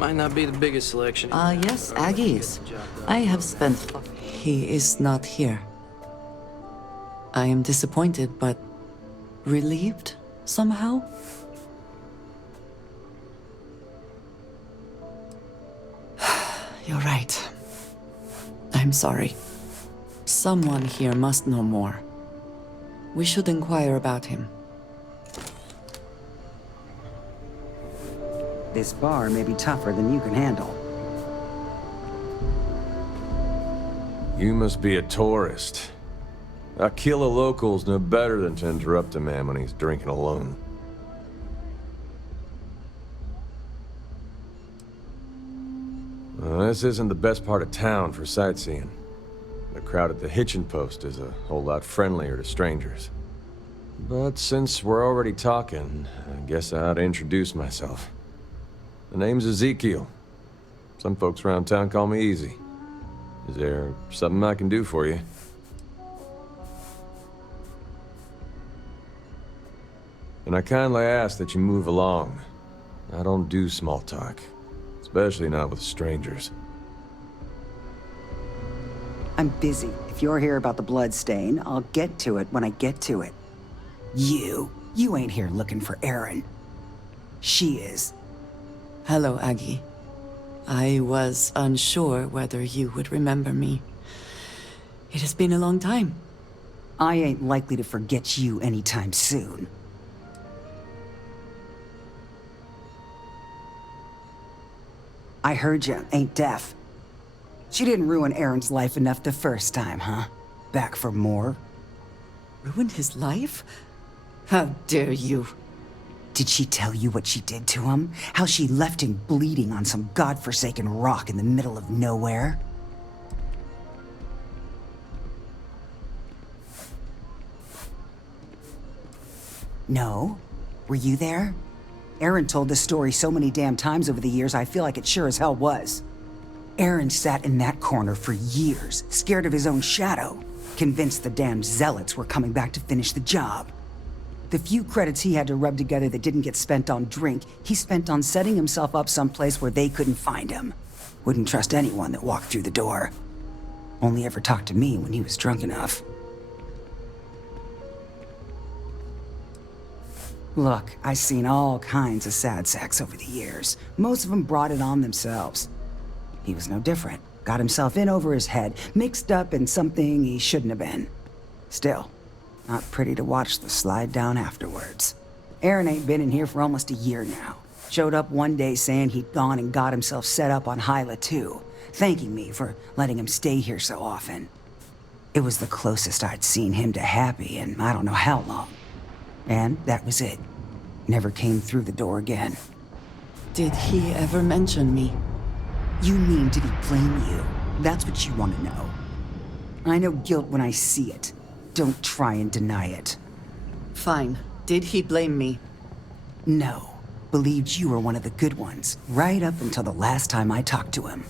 Might not be the biggest selection. Yes, Aggies. I have spent... He is not here. I am disappointed, but relieved somehow? You're right. I'm sorry. Someone here must know more. We should inquire about him. This bar may be tougher than you can handle. You must be a tourist. A kill a local's no better than to interrupt a man when he's drinking alone. Well, this isn't the best part of town for sightseeing. The crowd at the hitching post is a whole lot friendlier to strangers. But since we're already talking, I guess I ought to introduce myself. The name's Ezekiel. Some folks around town call me Easy. Is there something I can do for you? And I kindly ask that you move along. I don't do small talk, especially not with strangers. I'm busy. If you're here about the blood stain, I'll get to it when I get to it. You ain't here looking for Erin. She is. Hello, Aggie. I was unsure whether you would remember me. It has been a long time. I ain't likely to forget you anytime soon. I heard you ain't deaf. She didn't ruin Erin's life enough the first time, huh? Back for more? Ruined his life? How dare you? Did she tell you what she did to him? How she left him bleeding on some godforsaken rock in the middle of nowhere? No? Were you there? Erin told this story so many damn times over the years, I feel like it sure as hell was. Erin sat in that corner for years, scared of his own shadow, convinced the damn zealots were coming back to finish the job. The few credits he had to rub together that didn't get spent on drink, he spent on setting himself up someplace where they couldn't find him. Wouldn't trust anyone that walked through the door. Only ever talked to me when he was drunk enough. Look, I've seen all kinds of sad sacks over the years. Most of them brought it on themselves. He was no different. Got himself in over his head, mixed up in something he shouldn't have been. Still, not pretty to watch the slide down afterwards. Erin ain't been in here for almost a year now. Showed up one day saying he'd gone and got himself set up on Hyla too, thanking me for letting him stay here so often. It was the closest I'd seen him to happy in I don't know how long. And that was it. Never came through the door again. Did he ever mention me? You mean, did he blame you? That's what you want to know. I know guilt when I see it. Don't try and deny it. Fine. Did he blame me? No. Believed you were one of the good ones, right up until the last time I talked to him.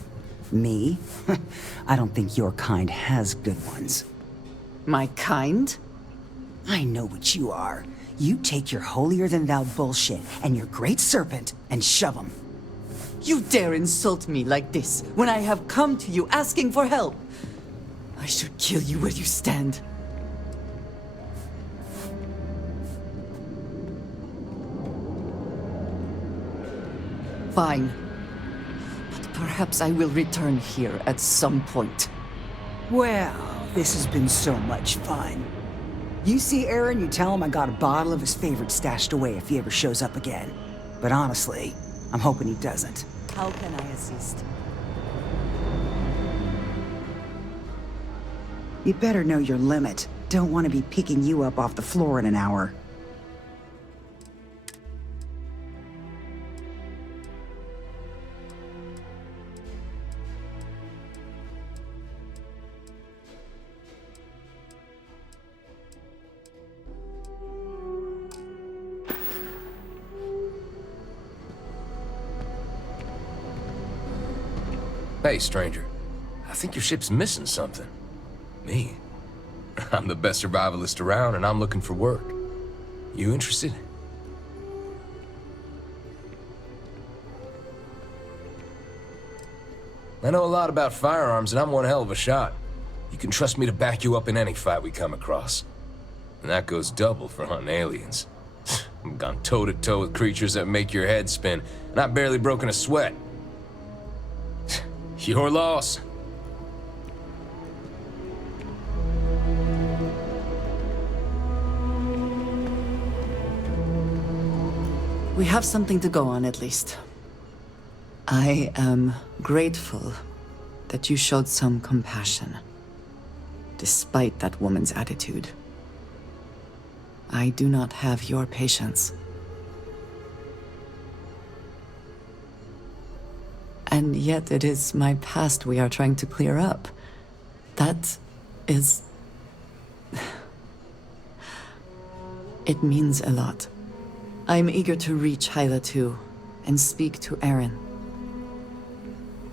Me? I don't think your kind has good ones. My kind? I know what you are. You take your holier-than-thou bullshit and your great serpent and shove them. You dare insult me like this when I have come to you asking for help. I should kill you where you stand. Fine. But perhaps I will return here at some point. Well, this has been so much fun. You see Erin, you tell him I got a bottle of his favorite stashed away if he ever shows up again. But honestly, I'm hoping he doesn't. How can I assist? You better know your limit. Don't want to be picking you up off the floor in an hour. Hey, stranger. I think your ship's missing something. Me? I'm the best survivalist around, and I'm looking for work. You interested? I know a lot about firearms, and I'm one hell of a shot. You can trust me to back you up in any fight we come across. And that goes double for hunting aliens. I've gone toe-to-toe with creatures that make your head spin, and I've barely broken a sweat. Your loss. We have something to go on, at least. I am grateful that you showed some compassion, despite that woman's attitude. I do not have your patience. And yet it is my past we are trying to clear up. That is... It means a lot. I'm eager to reach Hyla too, and speak to Aaron.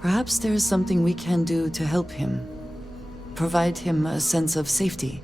Perhaps there is something we can do to help him. Provide him a sense of safety.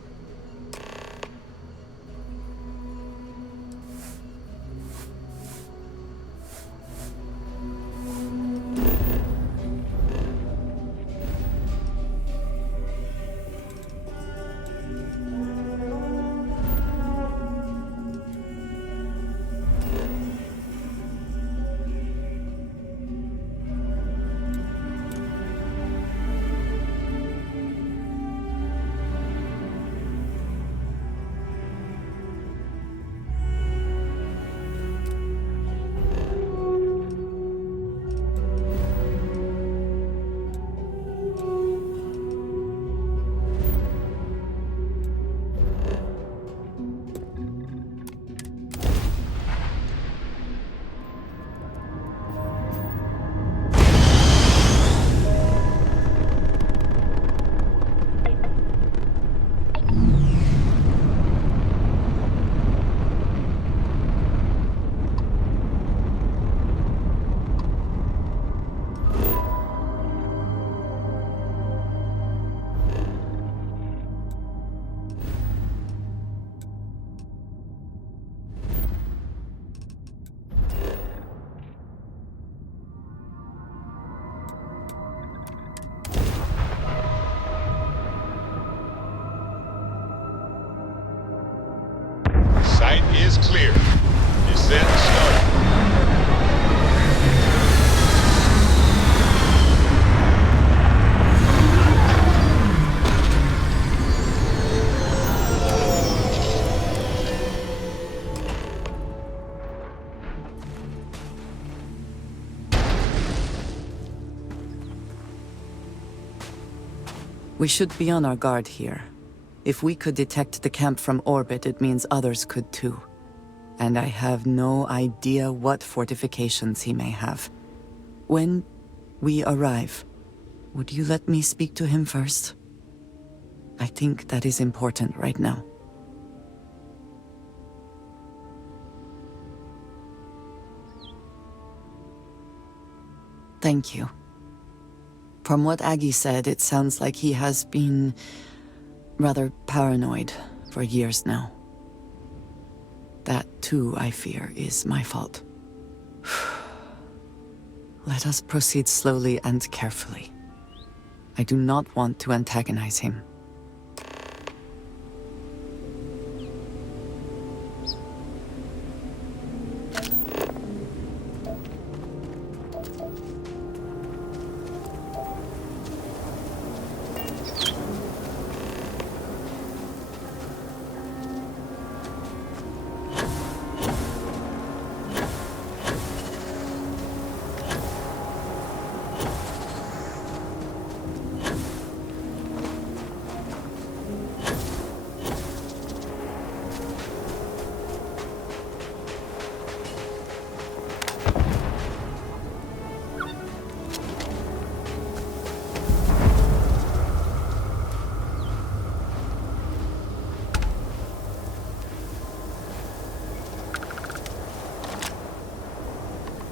Site is clear. Descent started. We should be on our guard here. If we could detect the camp from orbit, it means others could too. And I have no idea what fortifications he may have. When we arrive, would you let me speak to him first? I think that is important right now. Thank you. From what Aggie said, it sounds like he has been rather paranoid for years now. That, too, I fear, is my fault. Let us proceed slowly and carefully. I do not want to antagonize him.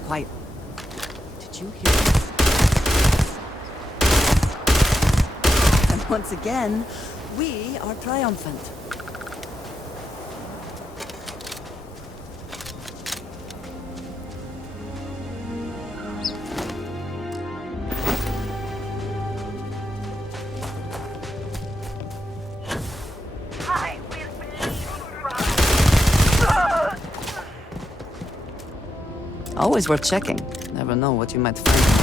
Quiet. Did you hear this? And once again, we are triumphant. Always worth checking. Never know what you might find.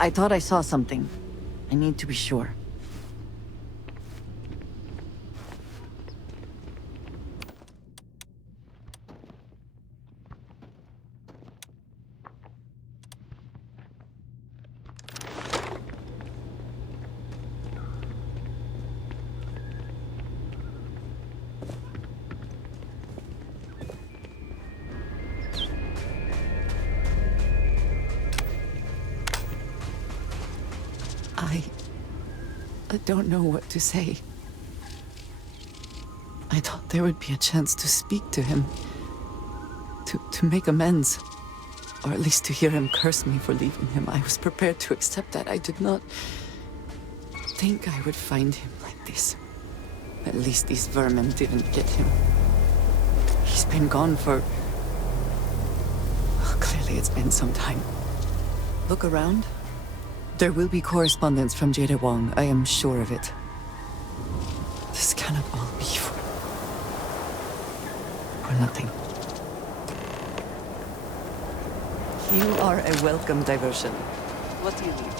I thought I saw something. I need to be sure. I don't know what to say. I thought there would be a chance to speak to him. To make amends. Or at least to hear him curse me for leaving him. I was prepared to accept that. I did not think I would find him like this. At least these vermin didn't get him. He's been gone for... Well, clearly it's been some time. Look around. There will be correspondence from Jada Wong, I am sure of it. This cannot all be for nothing. You are a welcome diversion. What do you need?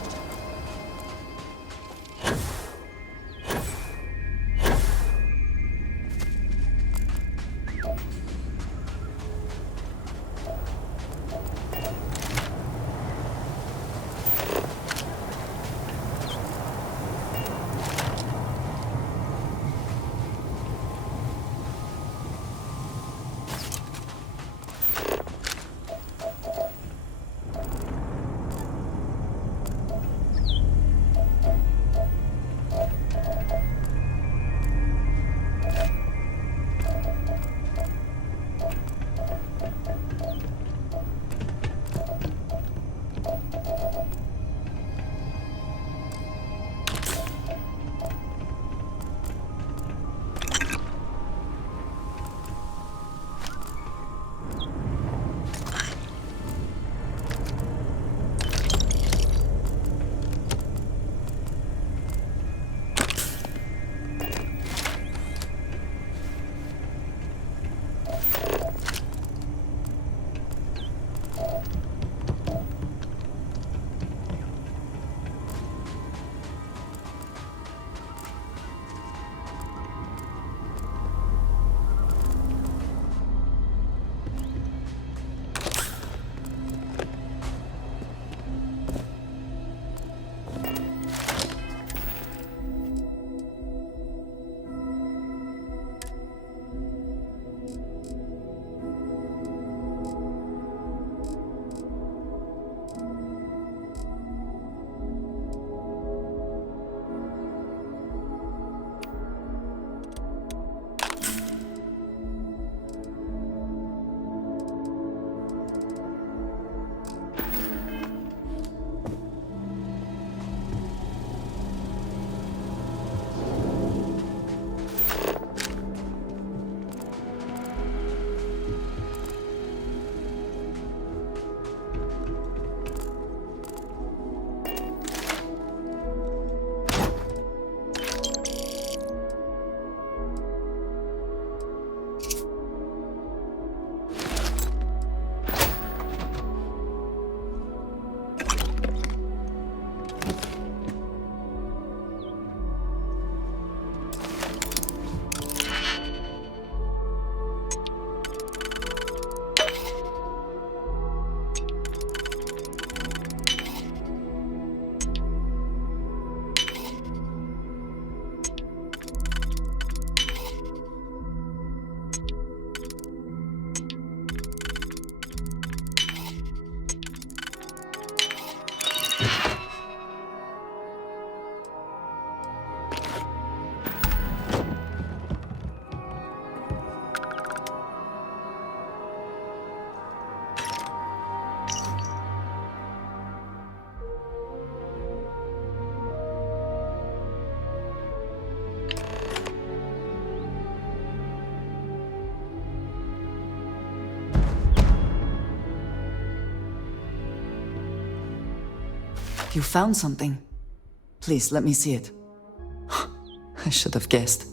You found something. Please, let me see it. I should have guessed.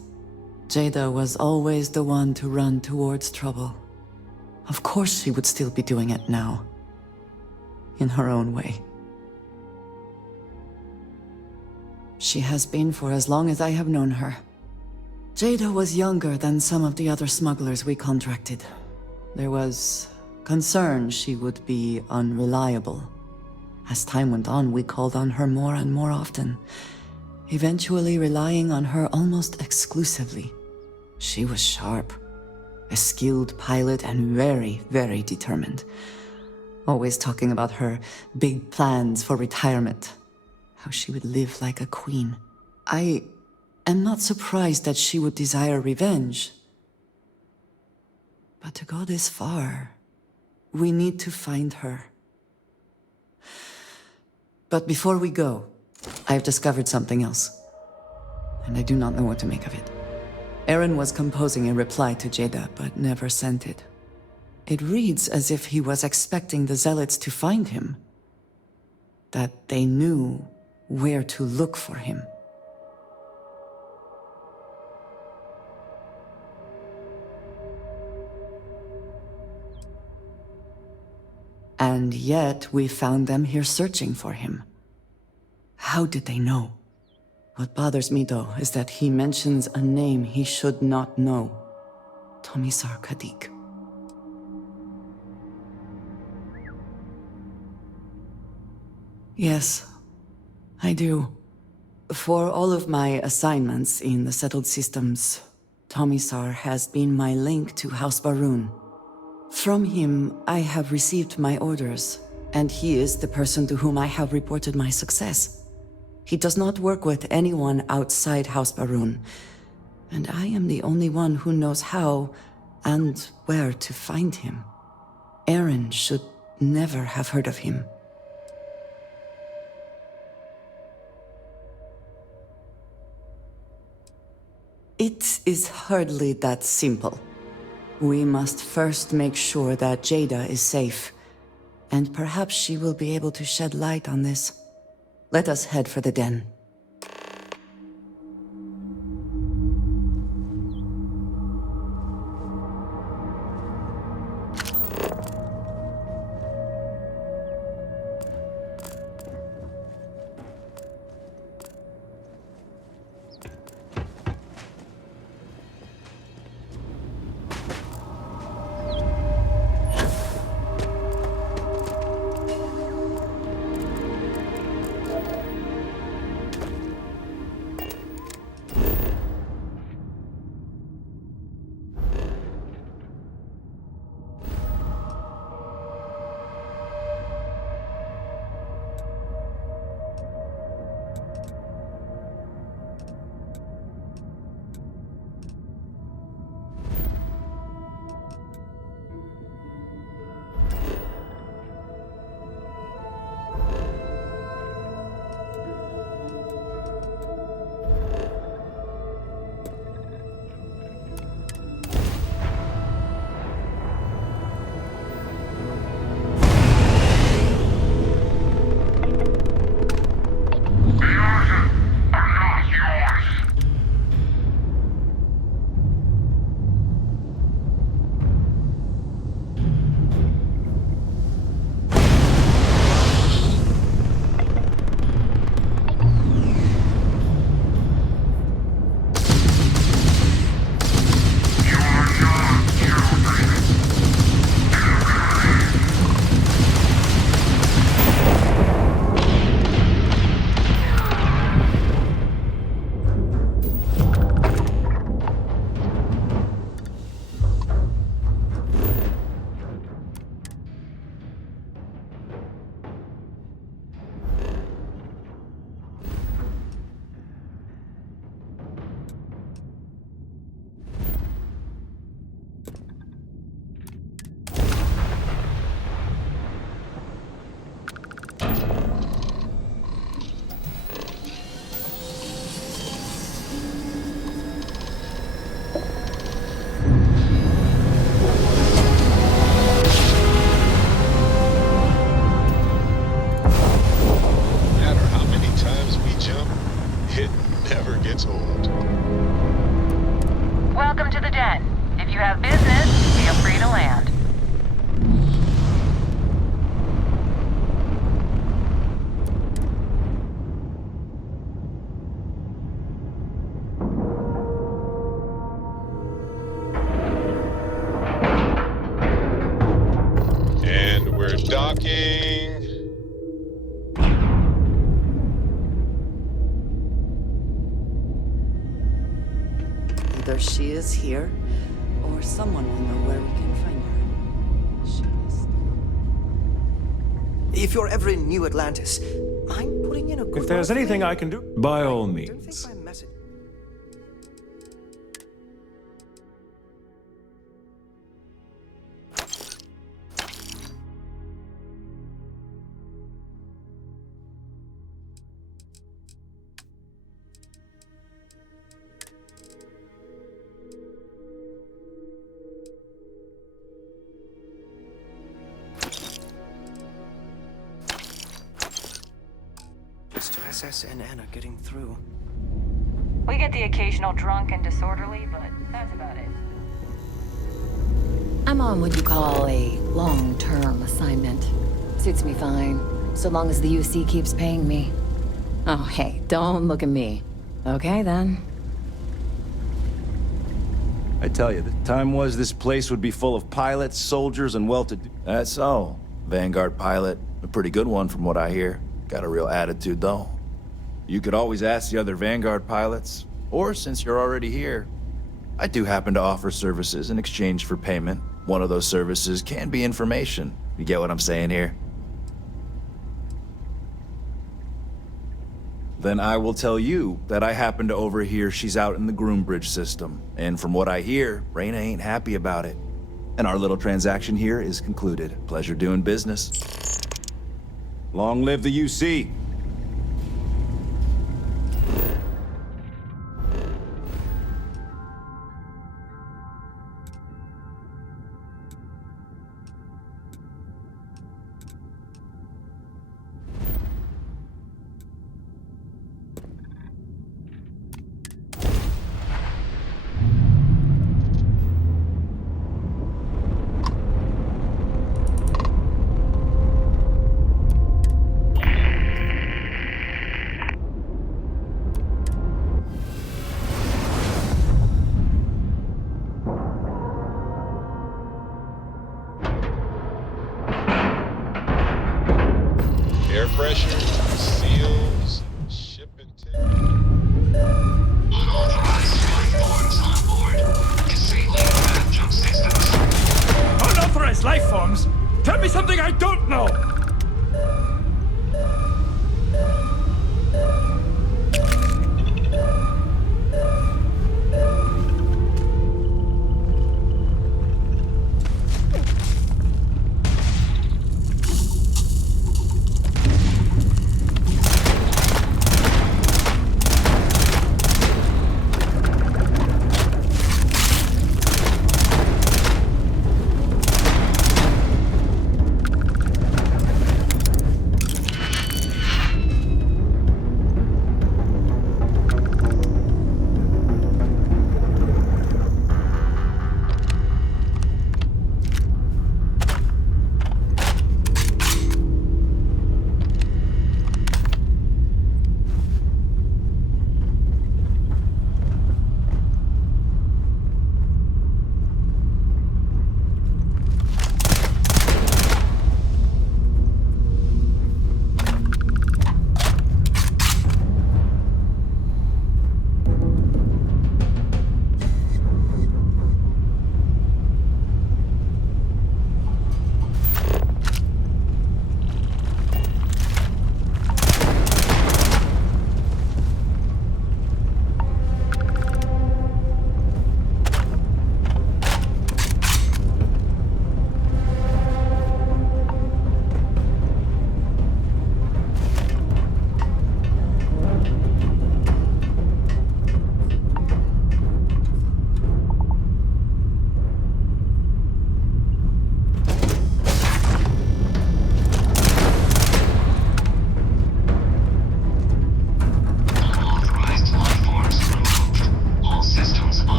Jada was always the one to run towards trouble. Of course she would still be doing it now. In her own way. She has been for as long as I have known her. Jada was younger than some of the other smugglers we contracted. There was concern she would be unreliable. As time went on, we called on her more and more often, eventually relying on her almost exclusively. She was sharp, a skilled pilot and very, very determined. Always talking about her big plans for retirement, how she would live like a queen. I am not surprised that she would desire revenge. But to go this far, we need to find her. But before we go, I've discovered something else. And I do not know what to make of it. Aaron was composing a reply to Jada, but never sent it. It reads as if he was expecting the Zealots to find him. That they knew where to look for him. And yet, we found them here searching for him. How did they know? What bothers me, though, is that he mentions a name he should not know. Tomisar Kadik. Yes, I do. For all of my assignments in the settled systems, Tomisar has been my link to House Baroon. From him, I have received my orders, and he is the person to whom I have reported my success. He does not work with anyone outside House Baroon, and I am the only one who knows how and where to find him. Aaron should never have heard of him. It is hardly that simple. We must first make sure that Jada is safe, and perhaps she will be able to shed light on this. Let us head for the den. told. Welcome to the den. If you have business, feel free to land. And we're docking. Either she is here, or someone will know where we can find her. She is... If you're ever in New Atlantis, mind putting in a good If there's word for anything me? I can do, by all I don't means. think my message... Mr. SS and Anna getting through. We get the occasional drunk and disorderly, but that's about it. I'm on what you call a long-term assignment. Suits me fine, so long as the UC keeps paying me. Oh, hey, don't look at me. Okay, then. I tell you, the time was this place would be full of pilots, soldiers, and well-to-do. That's all. Vanguard pilot, a pretty good one from what I hear. Got a real attitude, though. You could always ask the other Vanguard pilots, or since you're already here, I do happen to offer services in exchange for payment. One of those services can be information. You get what I'm saying here? Then I will tell you that I happen to overhear she's out in the Groombridge system. And from what I hear, Reyna ain't happy about it. And our little transaction here is concluded. Pleasure doing business. Long live the UC. Air pressure, seals, ship intent. Unauthorized life forms? Tell me something I don't know!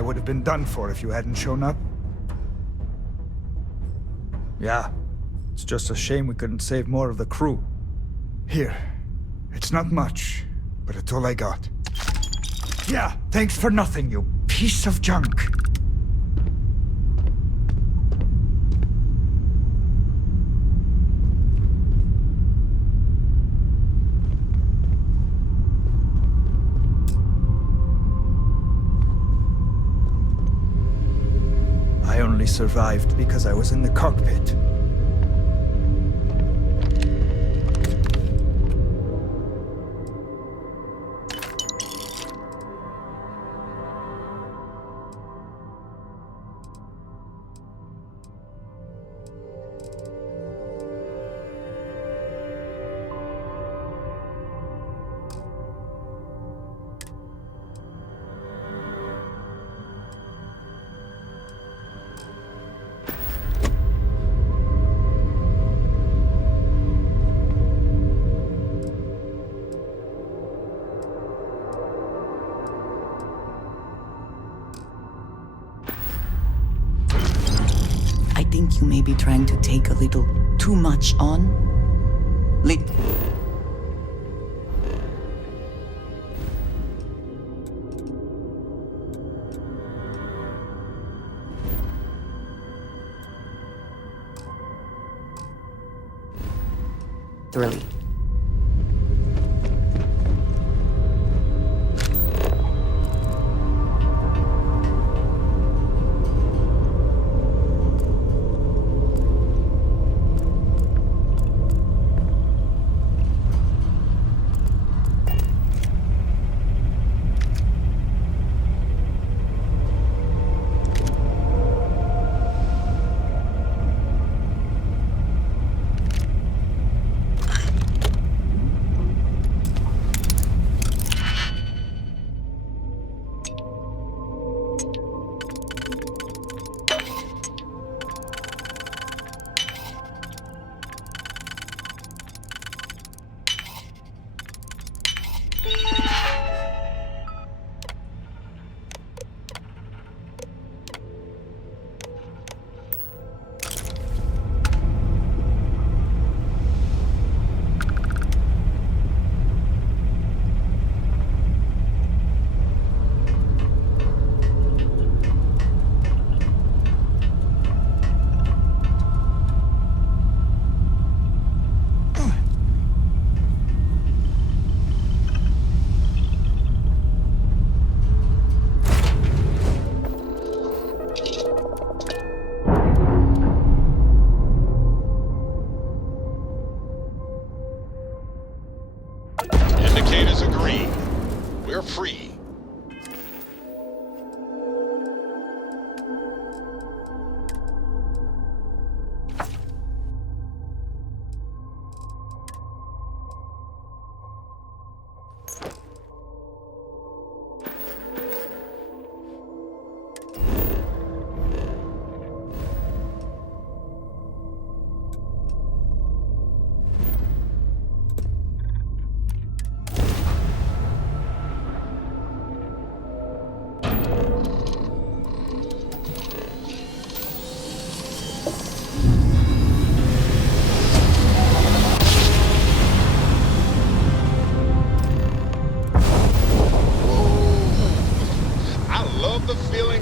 I would have been done for if you hadn't shown up. Yeah, it's just a shame we couldn't save more of the crew. Here, it's not much, but it's all I got. Yeah, thanks for nothing, you piece of junk. I only survived because I was in the cockpit. I think you may be trying to take a little too much on. Really. Indicators agree. We're free.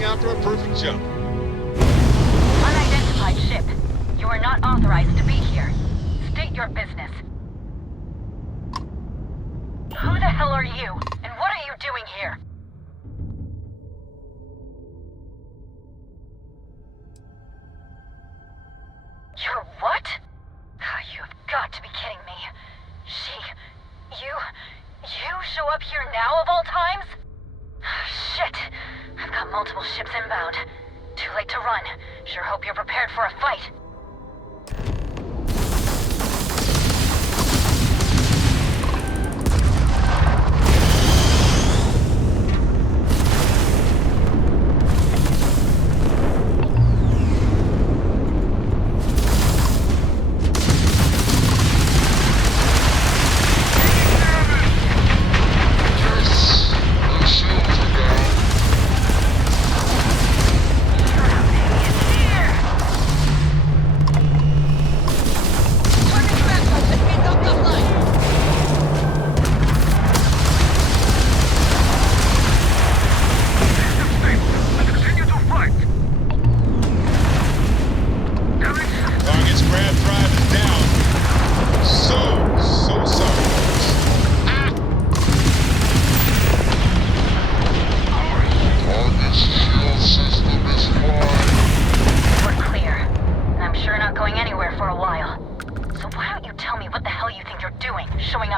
After a perfect jump. Unidentified ship. You are not authorized to be here. State your business. Who the hell are you? And what are you doing here? You're what? You have got to be kidding me. You show up here now of all times? Shit. I've got multiple ships inbound. Too late to run. Sure hope you're prepared for a fight.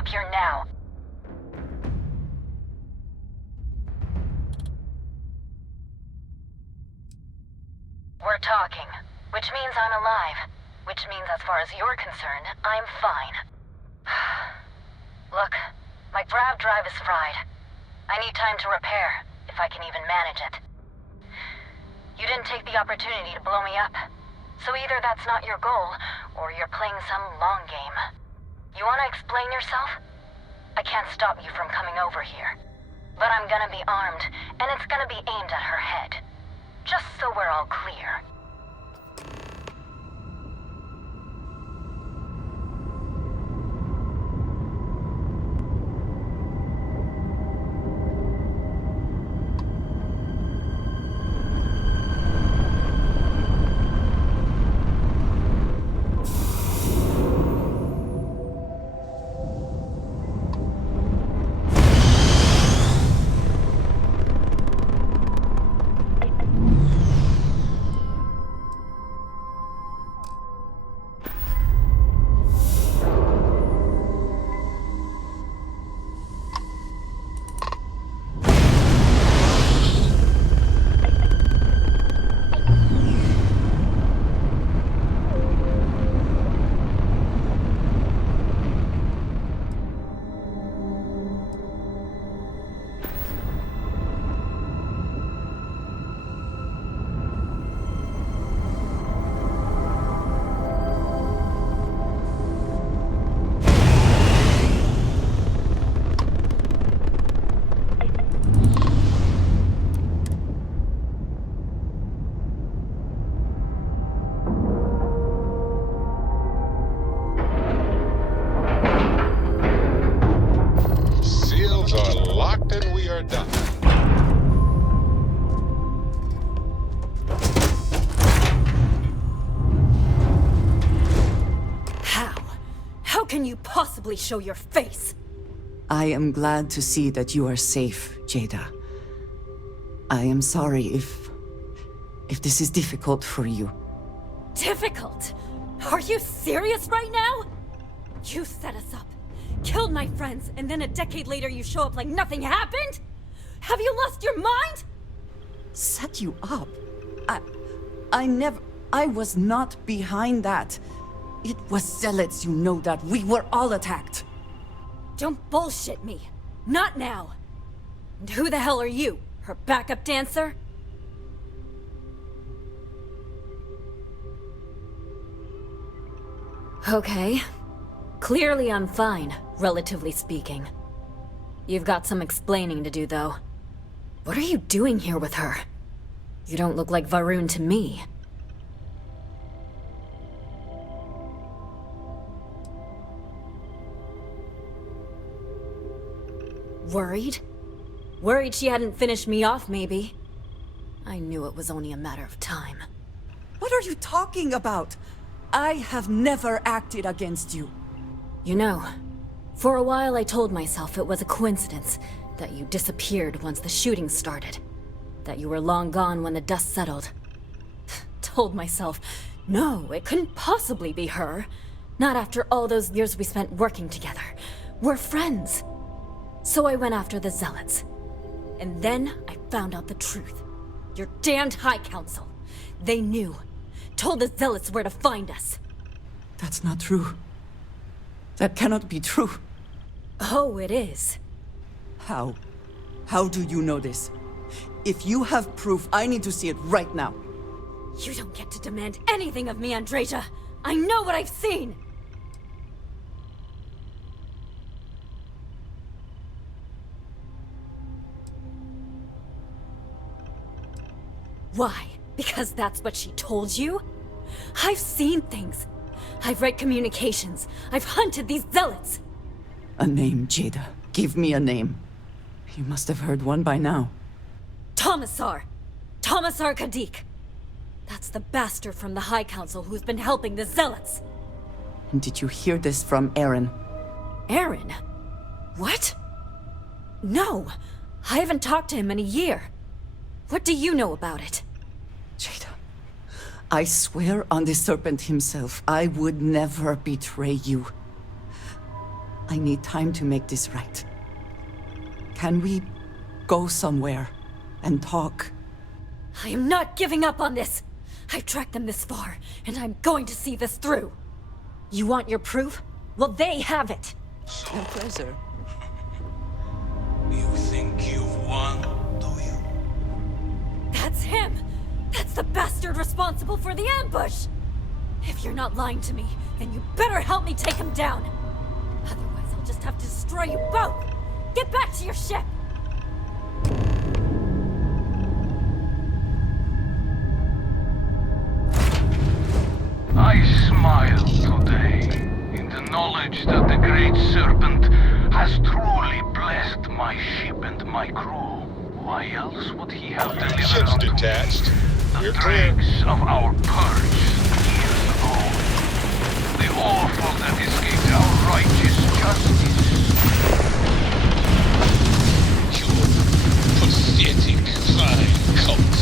up here now. We're talking, which means I'm alive. Which means as far as you're concerned, I'm fine. Look, my grav drive is fried. I need time to repair, if I can even manage it. You didn't take the opportunity to blow me up. So either that's not your goal, or you're playing some long game. You wanna explain yourself? I can't stop you from coming over here. But I'm gonna be armed, and it's gonna be aimed at her head. Just so we're all clear. can you possibly show your face? I am glad to see that you are safe, Jada. I am sorry if this is difficult for you. Difficult? Are you serious right now? You set us up, killed my friends, and then a decade later you show up like nothing happened? Have you lost your mind? Set you up? I was not behind that. It was zealots, you know that. We were all attacked. Don't bullshit me. Not now. And who the hell are you? Her backup dancer? Okay. Clearly I'm fine, relatively speaking. You've got some explaining to do, though. What are you doing here with her? You don't look like Varun to me. Worried? Worried she hadn't finished me off, maybe. I knew it was only a matter of time. What are you talking about? I have never acted against you. You know, for a while I told myself it was a coincidence that you disappeared once the shooting started. That you were long gone when the dust settled. Told myself, no, it couldn't possibly be her. Not after all those years we spent working together. We're friends. So I went after the Zealots. And then I found out the truth. Your damned High Council. They knew. Told the Zealots where to find us. That's not true. That cannot be true. Oh, it is. How? How do you know this? If you have proof, I need to see it right now. You don't get to demand anything of me, Andreja. I know what I've seen! Why? Because that's what she told you? I've seen things. I've read communications. I've hunted these zealots. A name, Jada. Give me a name. You must have heard one by now. Tomisar. Tomisar Kadik. That's the bastard from the High Council who's been helping the zealots. And did you hear this from Aaron? Aaron? What? No. I haven't talked to him in a year. What do you know about it? Jada, I swear on the Serpent himself, I would never betray you. I need time to make this right. Can we go somewhere and talk? I am not giving up on this! I've tracked them this far, and I'm going to see this through! You want your proof? Well, they have it! A pleasure. You think you've won, do you? That's him! That's the bastard responsible for the ambush! If you're not lying to me, then you better help me take him down! Otherwise, I'll just have to destroy you both! Get back to your ship! I smile today in the knowledge that the Great Serpent has truly blessed my ship and my crew. Why else would he have delivered Ship's unto me detached. the You're clear. dregs of our purge years ago? The awful that escaped our righteous justice. Your pathetic vile cult,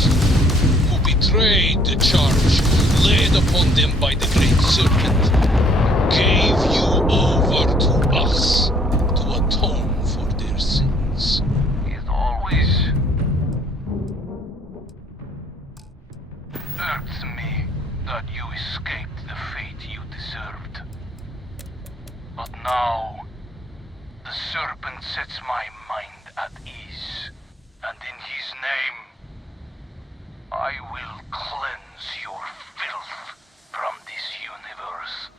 who betrayed the charge laid upon them by the Great Serpent, gave you over to us to atone for their sins. It always irks me that you escaped the fate you deserved. But now, the Serpent sets my mind at ease, and in his name, I will cleanse your filth from this universe.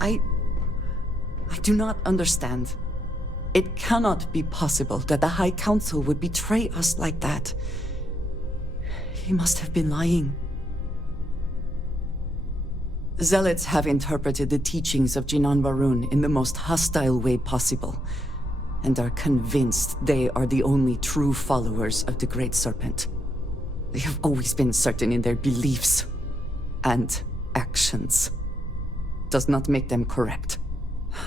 I do not understand. It cannot be possible that the High Council would betray us like that. He must have been lying. Zealots have interpreted the teachings of Jinan Varun in the most hostile way possible, and are convinced they are the only true followers of the Great Serpent. They have always been certain in their beliefs and actions. Does not make them correct.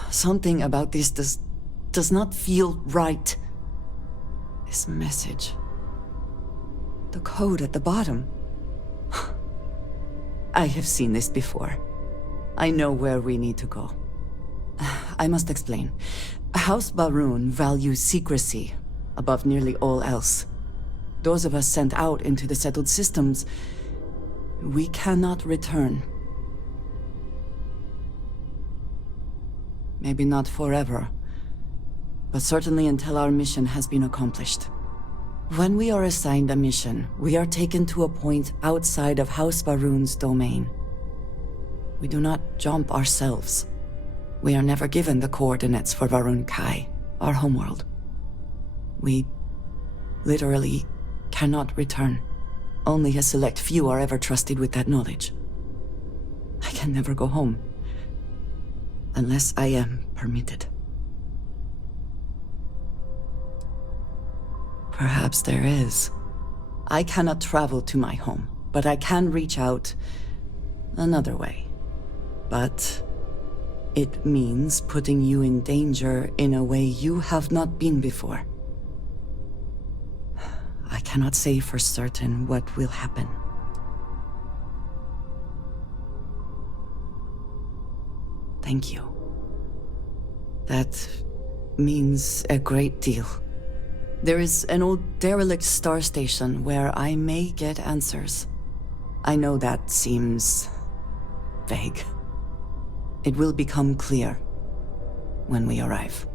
Something about this does not feel right. This message. The code at the bottom. I have seen this before. I know where we need to go. I must explain. House Barun values secrecy above nearly all else. Those of us sent out into the settled systems, we cannot return. Maybe not forever, but certainly until our mission has been accomplished. When we are assigned a mission, we are taken to a point outside of House Barun's domain. We do not jump ourselves. We are never given the coordinates for Varun Kai, our homeworld. We literally cannot return. Only a select few are ever trusted with that knowledge. I can never go home. Unless I am permitted. Perhaps there is. I cannot travel to my home, but I can reach out another way. But it means putting you in danger in a way you have not been before. I cannot say for certain what will happen. Thank you. That means a great deal. There is an old derelict star station where I may get answers. I know that seems vague. It will become clear when we arrive.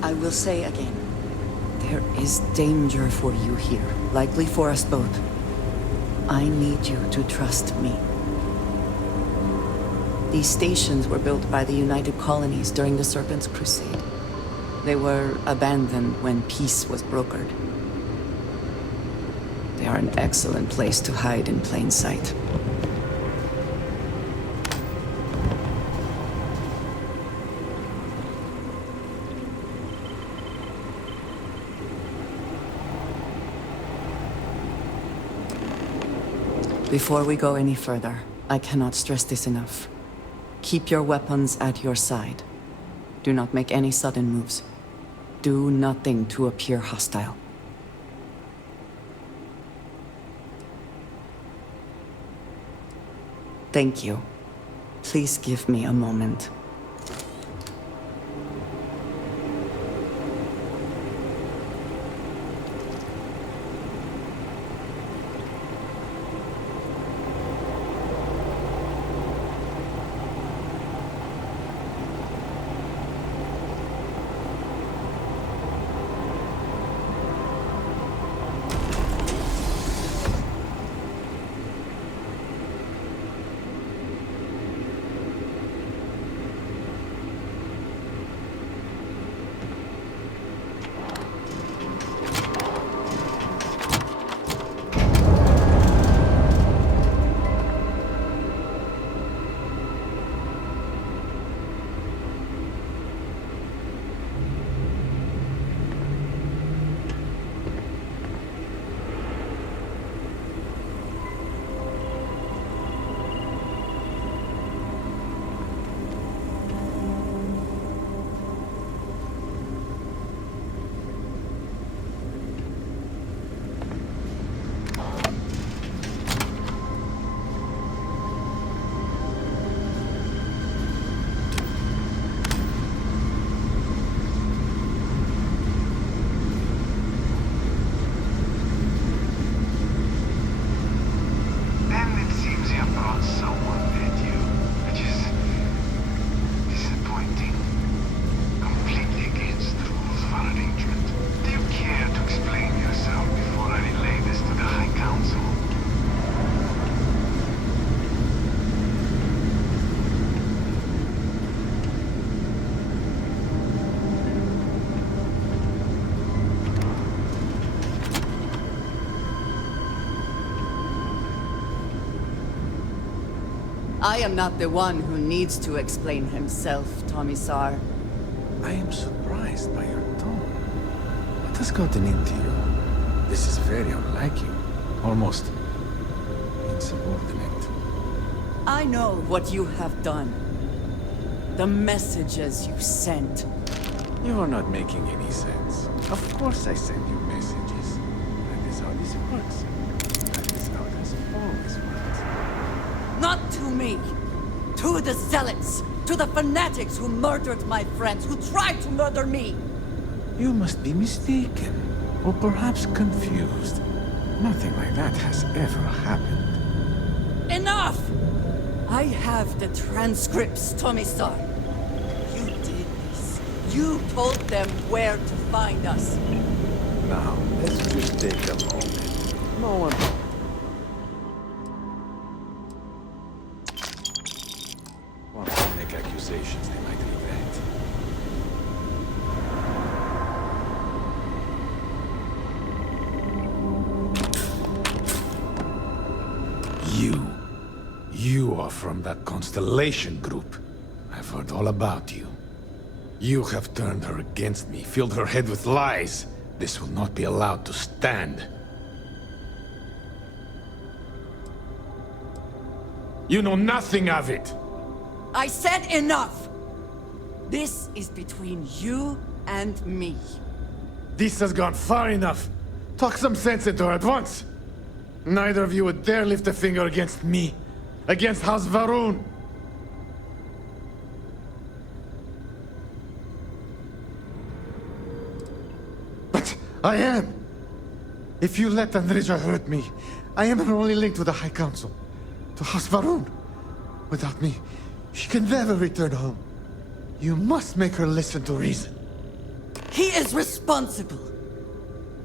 I will say again, there is danger for you here, likely for us both. I need you to trust me. These stations were built by the United Colonies during the Serpent's Crusade. They were abandoned when peace was brokered. They are an excellent place to hide in plain sight. Before we go any further, I cannot stress this enough. Keep your weapons at your side. Do not make any sudden moves. Do nothing to appear hostile. Thank you. Please give me a moment. I am not the one who needs to explain himself, Tomisar. I am surprised by your tone. What has gotten into you? This is very unlike you. Almost insubordinate. I know what you have done. The messages you sent. You are not making any sense. Of course I send you messages. That is how this works. That is how this always works. Not to me! To the Zealots! To the fanatics who murdered my friends, who tried to murder me! You must be mistaken, or perhaps confused. Nothing like that has ever happened. Enough! I have the transcripts, Tomisar. You did this. You told them where to find us. Now, let's just take a moment. No one... wants to make accusations they might regret. You are from that Constellation group. I've heard all about you. You have turned her against me, filled her head with lies. This will not be allowed to stand. You know nothing of it! I said enough! This is between you and me. This has gone far enough. Talk some sense into her at once. Neither of you would dare lift a finger against me. Against House Varun. But I am. If you let Andreja hurt me, I am her only link to the High Council. To House Varun. Without me, she can never return home. You must make her listen to reason. He is responsible.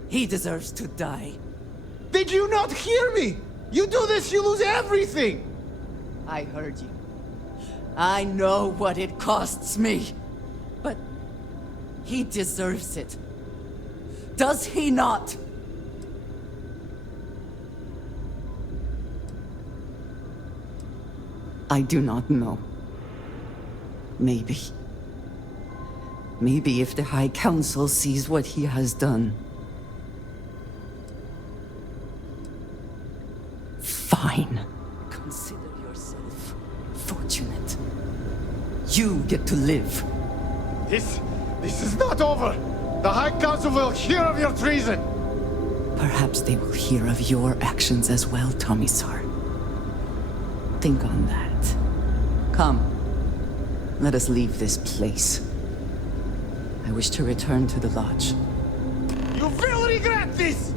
He deserves to die. Did you not hear me? You do this, you lose everything! I heard you. I know what it costs me. But he deserves it. Does he not? I do not know. Maybe. Maybe if the High Council sees what he has done. Fine. Consider yourself fortunate. You get to live. This is not over! The High Council will hear of your treason! Perhaps they will hear of your actions as well, Tomisar. Think on that. Come. Let us leave this place. I wish to return to the lodge. You will regret this!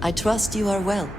I trust you are well.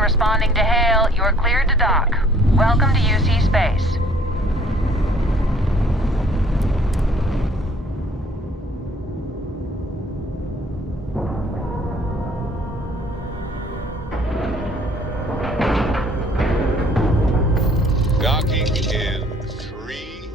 Responding to hail, you are cleared to dock. Welcome to UC Space. Docking in 3,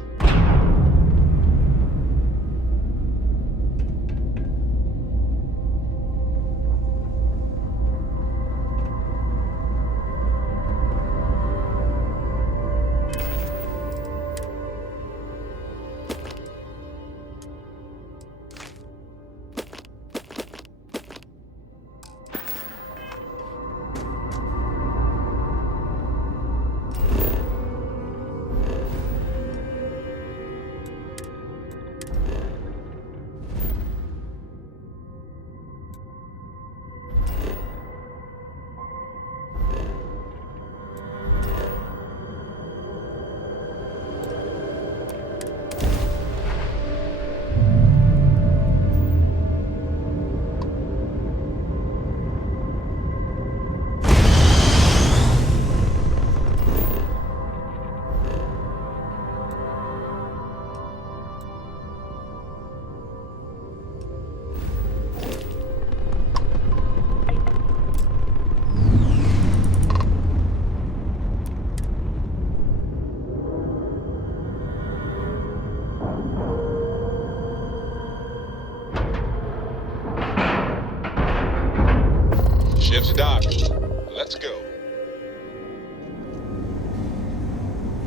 Ship's docked. Let's go.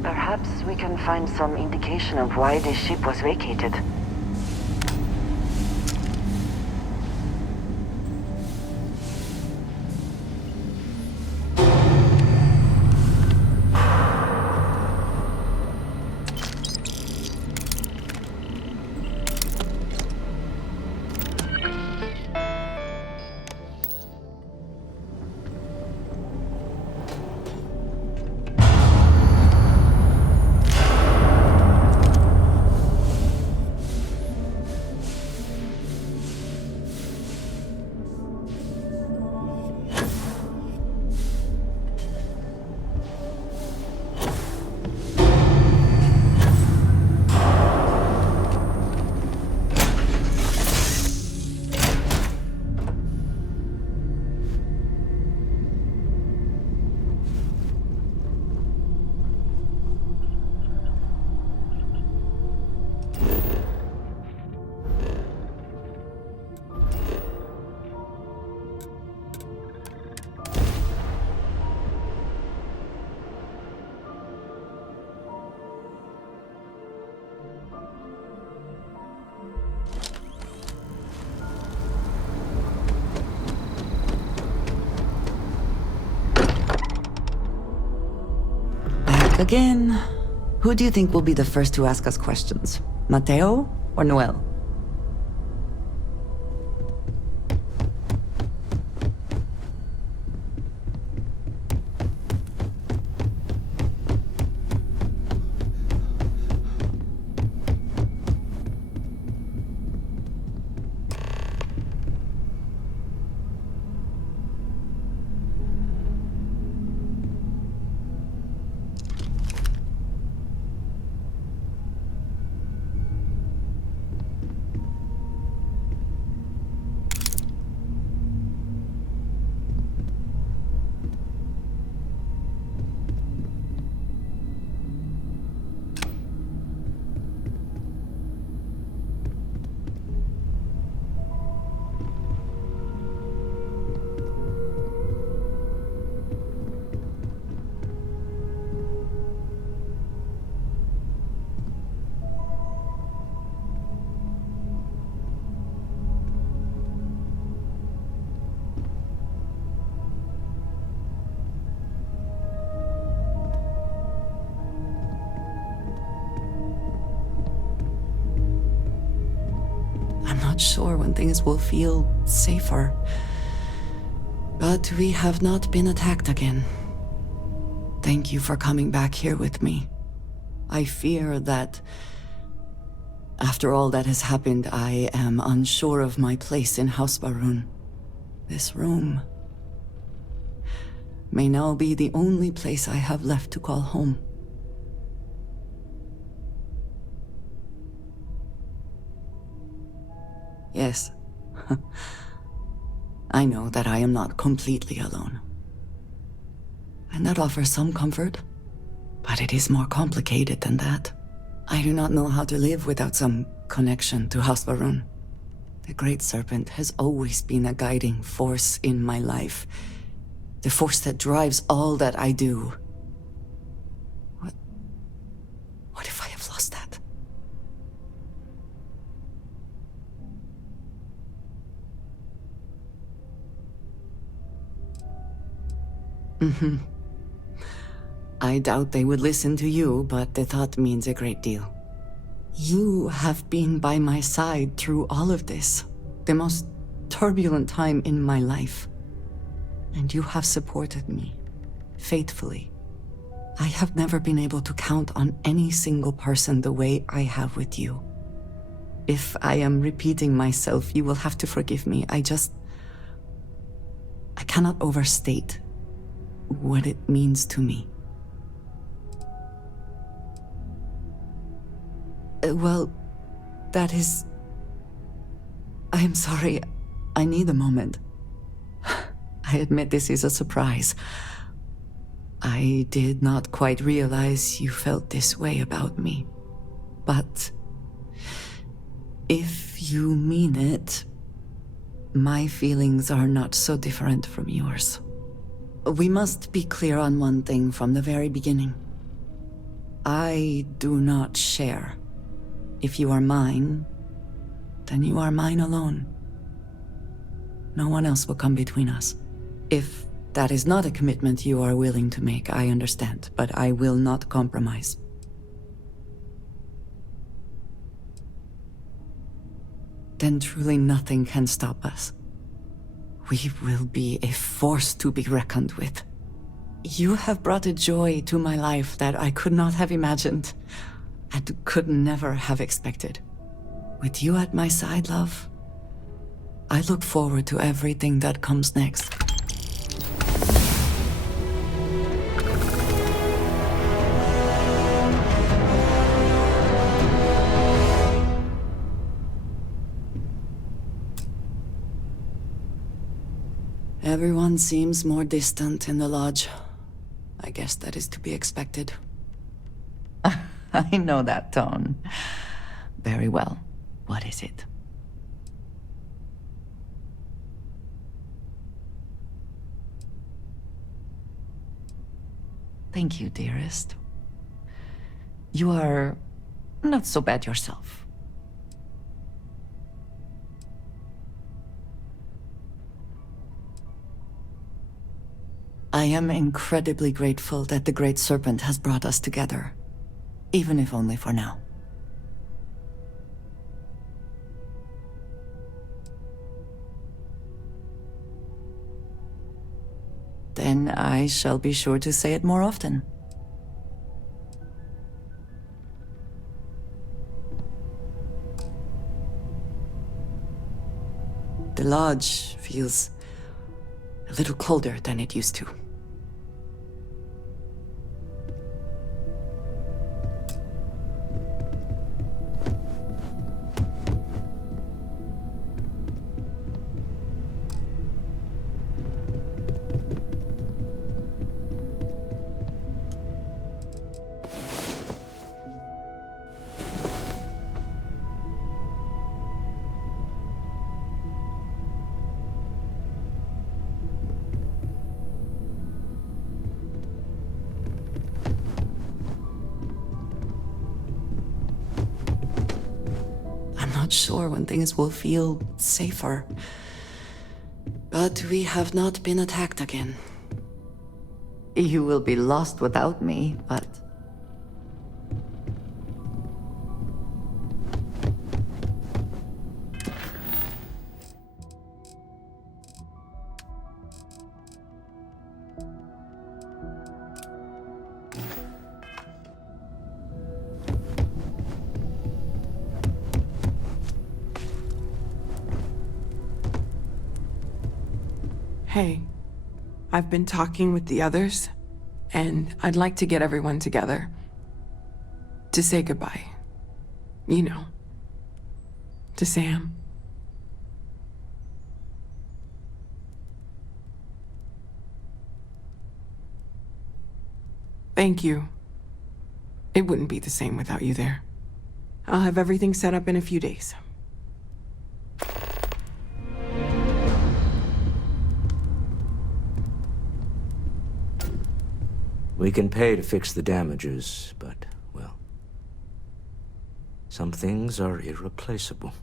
Perhaps we can find some indication of why this ship was vacated. Again, who do you think will be the first to ask us questions? Mateo or Noel? I'm not sure when things will feel safer. But we have not been attacked again. Thank you for coming back here with me. I fear that after all that has happened, I am unsure of my place in House Baroon. This room may now be the only place I have left to call home. Yes. I know that I am not completely alone. And that offers some comfort, but it is more complicated than that. I do not know how to live without some connection to House Baroon. The Great Serpent has always been a guiding force in my life. The force that drives all that I do. What if I have lost that? I doubt they would listen to you, but the thought means a great deal. You have been by my side through all of this, the most turbulent time in my life. And you have supported me, faithfully. I have never been able to count on any single person the way I have with you. If I am repeating myself, you will have to forgive me. I cannot overstate what it means to me. Well, that is... I am sorry. I need a moment. I admit this is a surprise. I did not quite realize you felt this way about me. But if you mean it, My feelings are not so different from yours. We must be clear on one thing from the very beginning. I do not share. If you are mine, then you are mine alone. No one else will come between us. If that is not a commitment you are willing to make, I understand, but I will not compromise. Then truly nothing can stop us. We will be a force to be reckoned with. You have brought a joy to my life that I could not have imagined, and could never have expected. With you at my side, love, I look forward to everything that comes next. Everyone seems more distant in the lodge. I guess that is to be expected. I know that tone. Very well. What is it? Thank you, dearest. You are not so bad yourself. I am incredibly grateful that the Great Serpent has brought us together, even if only for now. Then I shall be sure to say it more often. The lodge feels a little colder than it used to. Not sure when things will feel safer. But we have not been attacked again. You will be lost without me, but... Hey, I've been talking with the others, and I'd like to get everyone together. To say goodbye. You know. To Sam. Thank you. It wouldn't be the same without you there. I'll have everything set up in a few days. We can pay to fix the damages, but, well, some things are irreplaceable.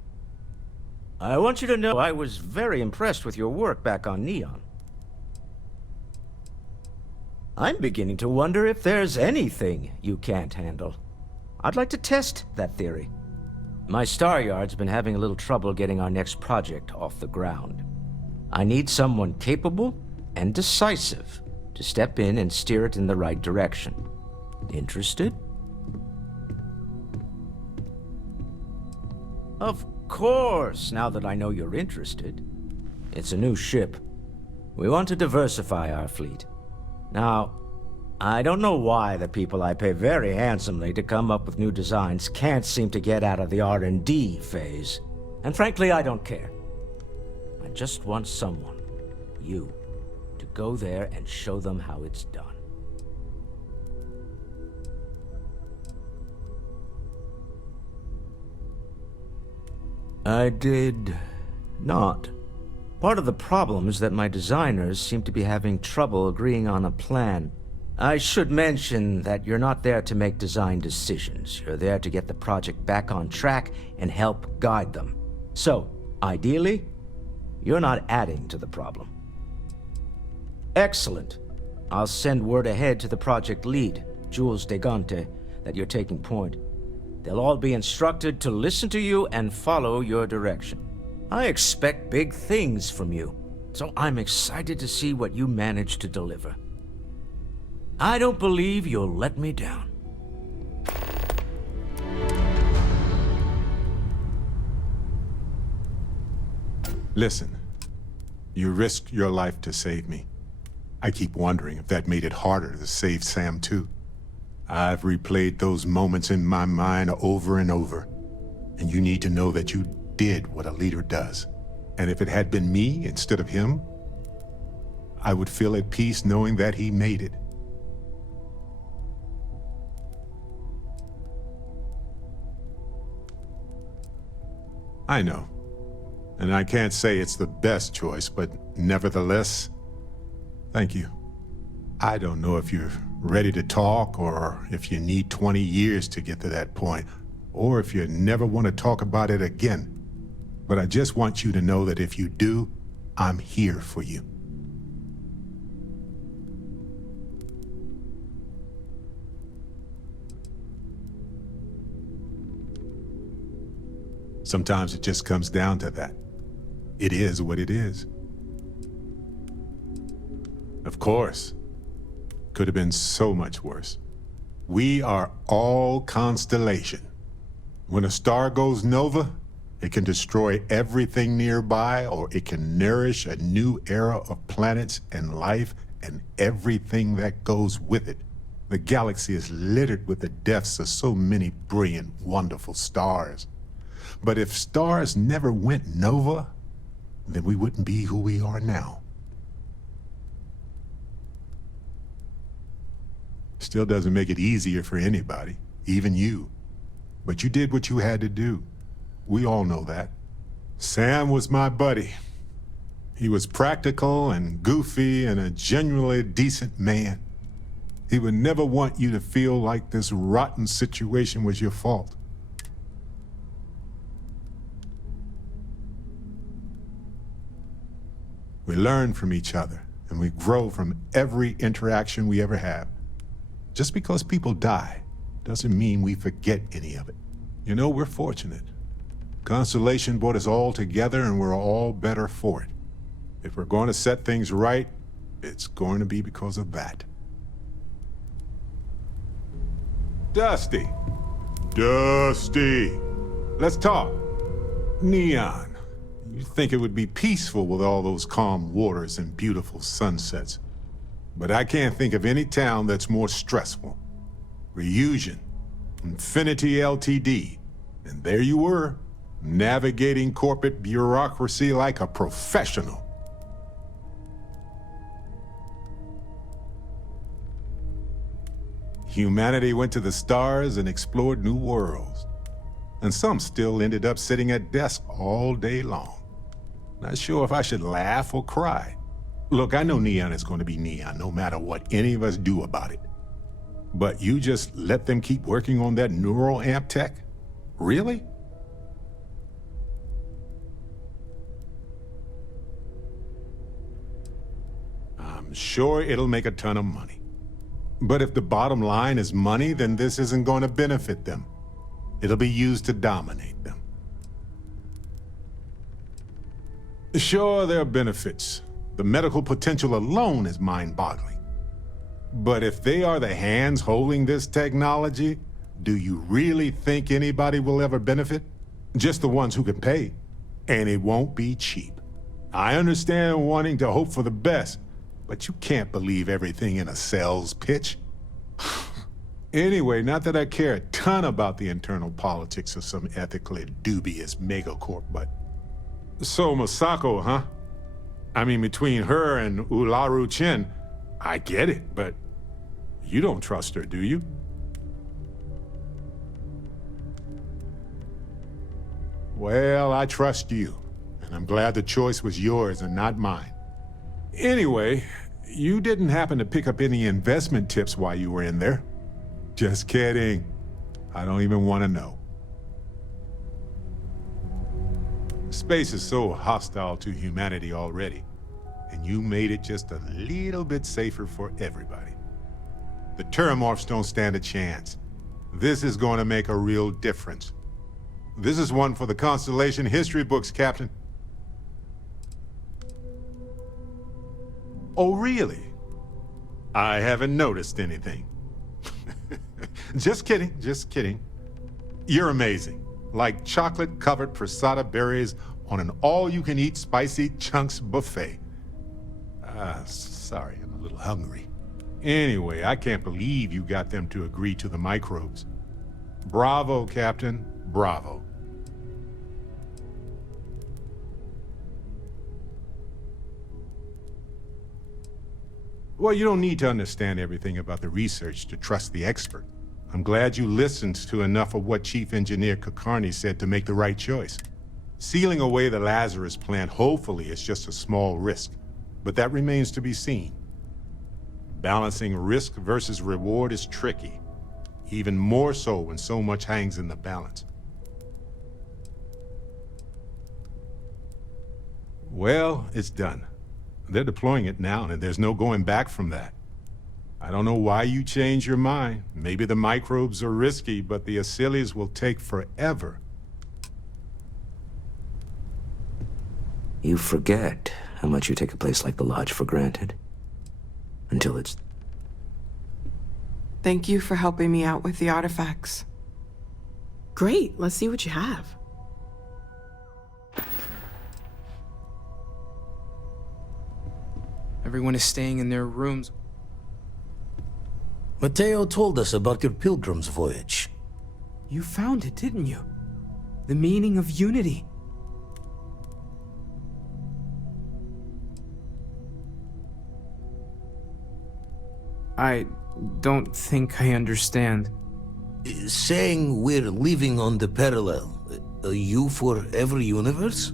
I want you to know I was very impressed with your work back on Neon. I'm beginning to wonder if there's anything you can't handle. I'd like to test that theory. My Star Yard's been having a little trouble getting our next project off the ground. I need someone capable and decisive to step in and steer it in the right direction. Interested? Of course, now that I know you're interested. It's a new ship. We want to diversify our fleet. Now, I don't know why the people I pay very handsomely to come up with new designs can't seem to get out of the R&D phase. And frankly, I don't care. I just want someone, you, to go there and show them how it's done. I did not Part of the problem is that my designers seem to be having trouble agreeing on a plan. I should mention that you're not there to make design decisions. You're there to get the project back on track and help guide them. So, ideally, you're not adding to the problem. Excellent. I'll send word ahead to the project lead, Jules Degante, that you're taking point. They'll all be instructed to listen to you and follow your direction. I expect big things from you, so I'm excited to see what you manage to deliver. I don't believe you'll let me down. Listen, you risked your life to save me. I keep wondering if that made it harder to save Sam too. I've replayed those moments in my mind over and over, and you need to know that you did what a leader does. And if it had been me instead of him, I would feel at peace knowing that he made it. I know. And I can't say it's the best choice, but nevertheless, thank you. I don't know if you're ready to talk, or if you need 20 years to get to that point, or if you never want to talk about it again. But I just want you to know that if you do, I'm here for you. Sometimes it just comes down to that. It is what it is. Of course, could have been so much worse. We are all Constellation. When a star goes nova, it can destroy everything nearby, or it can nourish a new era of planets and life and everything that goes with it. The galaxy is littered with the deaths of so many brilliant, wonderful stars. But if stars never went nova, then we wouldn't be who we are now. Still doesn't make it easier for anybody, even you. But you did what you had to do. We all know that. Sam was my buddy. He was practical and goofy and a genuinely decent man. He would never want you to feel like this rotten situation was your fault. We learn from each other, and we grow from every interaction we ever have. Just because people die doesn't mean we forget any of it. You know, we're fortunate. Constellation brought us all together, and we're all better for it. If we're going to set things right, it's going to be because of that. Dusty. Dusty. Let's talk. Neon. You'd think it would be peaceful with all those calm waters and beautiful sunsets. But I can't think of any town that's more stressful. Reusion, Infinity Ltd. And there you were, navigating corporate bureaucracy like a professional. Humanity went to the stars and explored new worlds. And some still ended up sitting at desks all day long. Not sure if I should laugh or cry. Look, I know Neon is going to be Neon, no matter what any of us do about it. But you just let them keep working on that neural amp tech? Really? I'm sure it'll make a ton of money. But if the bottom line is money, then this isn't going to benefit them. It'll be used to dominate them. Sure, there are benefits. The medical potential alone is mind-boggling. But if they are the hands holding this technology, do you really think anybody will ever benefit? Just the ones who can pay. And it won't be cheap. I understand wanting to hope for the best, but you can't believe everything in a sales pitch. Anyway, not that I care a ton about the internal politics of some ethically dubious megacorp, but... So, Masako, huh? I mean, between her and Ularu Chen, I get it, but you don't trust her, do you? Well, I trust you, and I'm glad the choice was yours and not mine. Anyway, you didn't happen to pick up any investment tips while you were in there? Just kidding. I don't even want to know. Space is so hostile to humanity already, and you made it just a little bit safer for everybody. The Terramorphs don't stand a chance. This is going to make a real difference. This is one for the Constellation history books, Captain. Oh, really? I haven't noticed anything. Just kidding, just kidding. You're amazing. Like chocolate-covered prasada berries on an all-you-can-eat spicy chunks buffet. Sorry, I'm a little hungry. Anyway, I can't believe you got them to agree to the microbes. Bravo, Captain, bravo. Well, you don't need to understand everything about the research to trust the expert. I'm glad you listened to enough of what Chief Engineer Kakarni said to make the right choice. Sealing away the Lazarus plant hopefully is just a small risk, but that remains to be seen. Balancing risk versus reward is tricky, even more so when so much hangs in the balance. Well, it's done. They're deploying it now, and there's no going back from that. I don't know why you changed your mind. Maybe the microbes are risky, but the Asylees will take forever. You forget how much you take a place like the Lodge for granted. Until it's... Thank you for helping me out with the artifacts. Great, let's see what you have. Everyone is staying in their rooms. Mateo told us about your pilgrim's voyage. You found it, didn't you? The meaning of unity. I don't think I understand. Saying we're living on the parallel, you for every universe?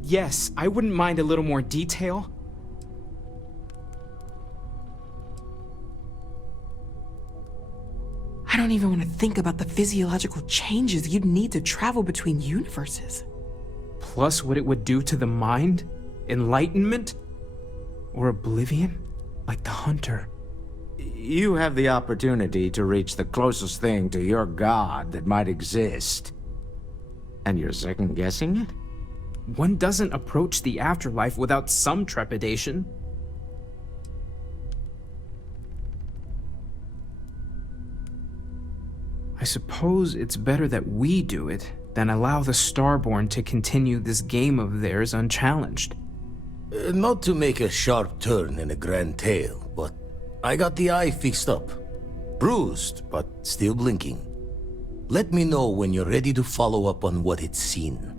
Yes, I wouldn't mind a little more detail. I don't even want to think about the physiological changes you'd need to travel between universes. Plus what it would do to the mind? Enlightenment? Or oblivion? Like the Hunter. You have the opportunity to reach the closest thing to your god that might exist. And you're second-guessing it? One doesn't approach the afterlife without some trepidation. I suppose it's better that we do it than allow the Starborn to continue this game of theirs unchallenged. Not to make a sharp turn in a grand tale, but I got the eye fixed up. Bruised, but still blinking. Let me know when you're ready to follow up on what it's seen.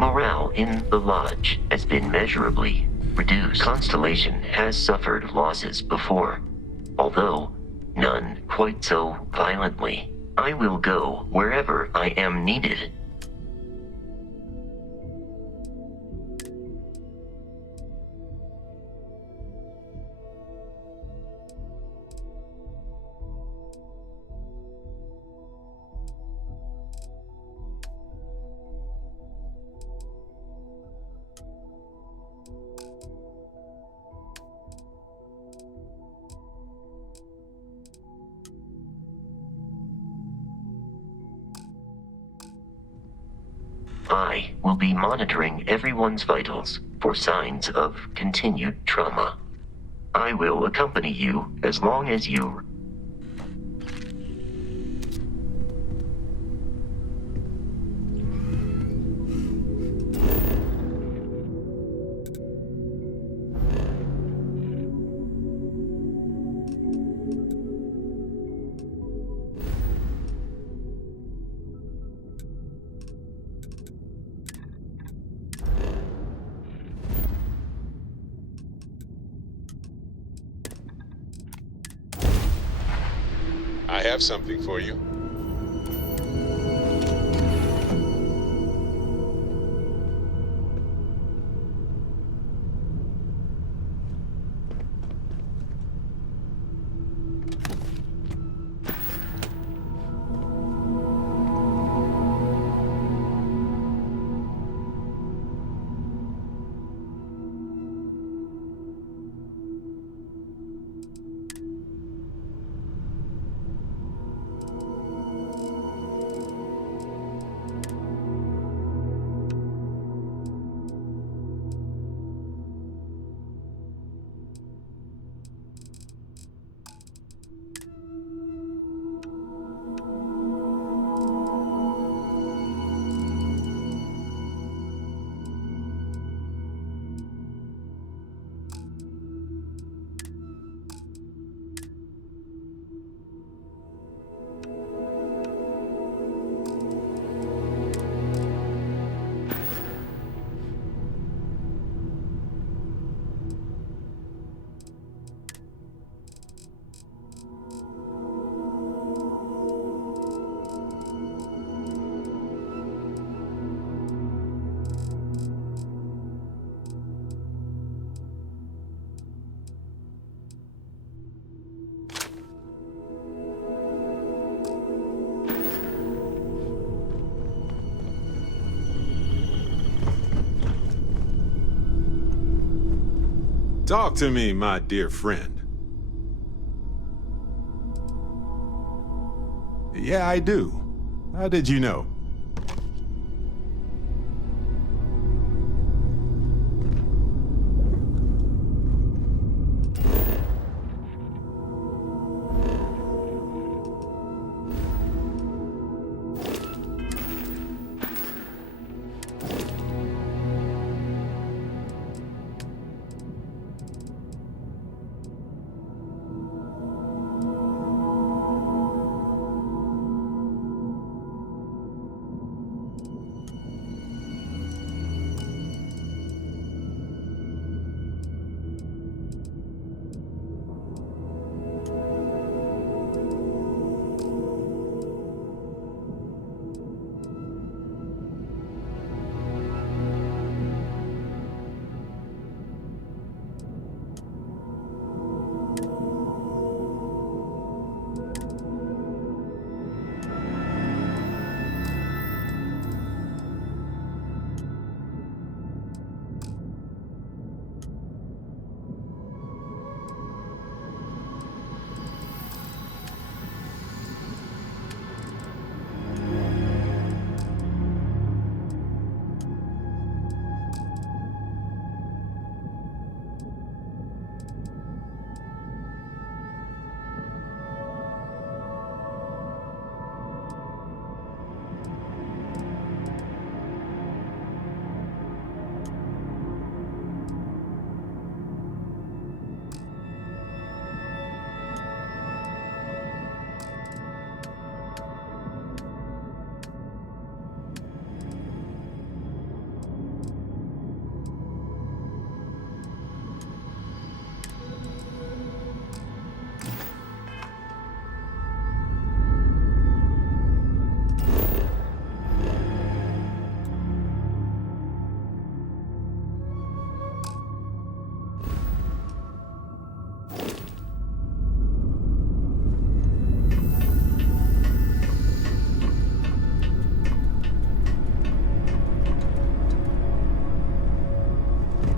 Morale in the Lodge has been measurably reduced. Constellation has suffered losses before, although none quite so violently. I will go wherever I am needed. I will be monitoring everyone's vitals for signs of continued trauma. I will accompany you as long as you... have something for you. Talk to me, my dear friend. Yeah, I do. How did you know?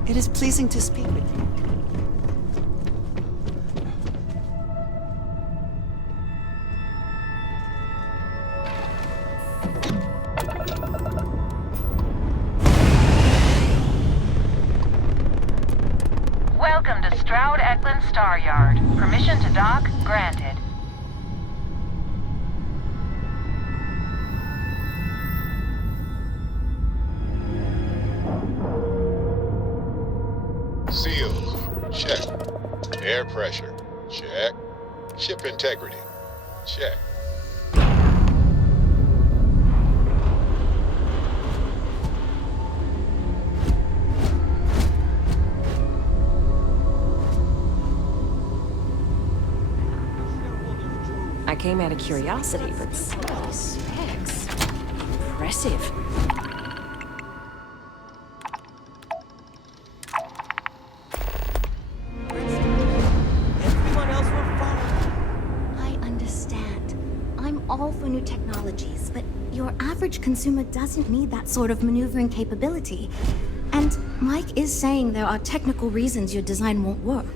It is pleasing to speak with you. Welcome to Stroud-Eklund Star Yard. Permission to dock granted. Seals, check. Air pressure, check. Ship integrity, check. I came out of curiosity, but some of these specs... impressive. I understand. I'm all for new technologies, but your average consumer doesn't need that sort of maneuvering capability. And Mike is saying there are technical reasons your design won't work.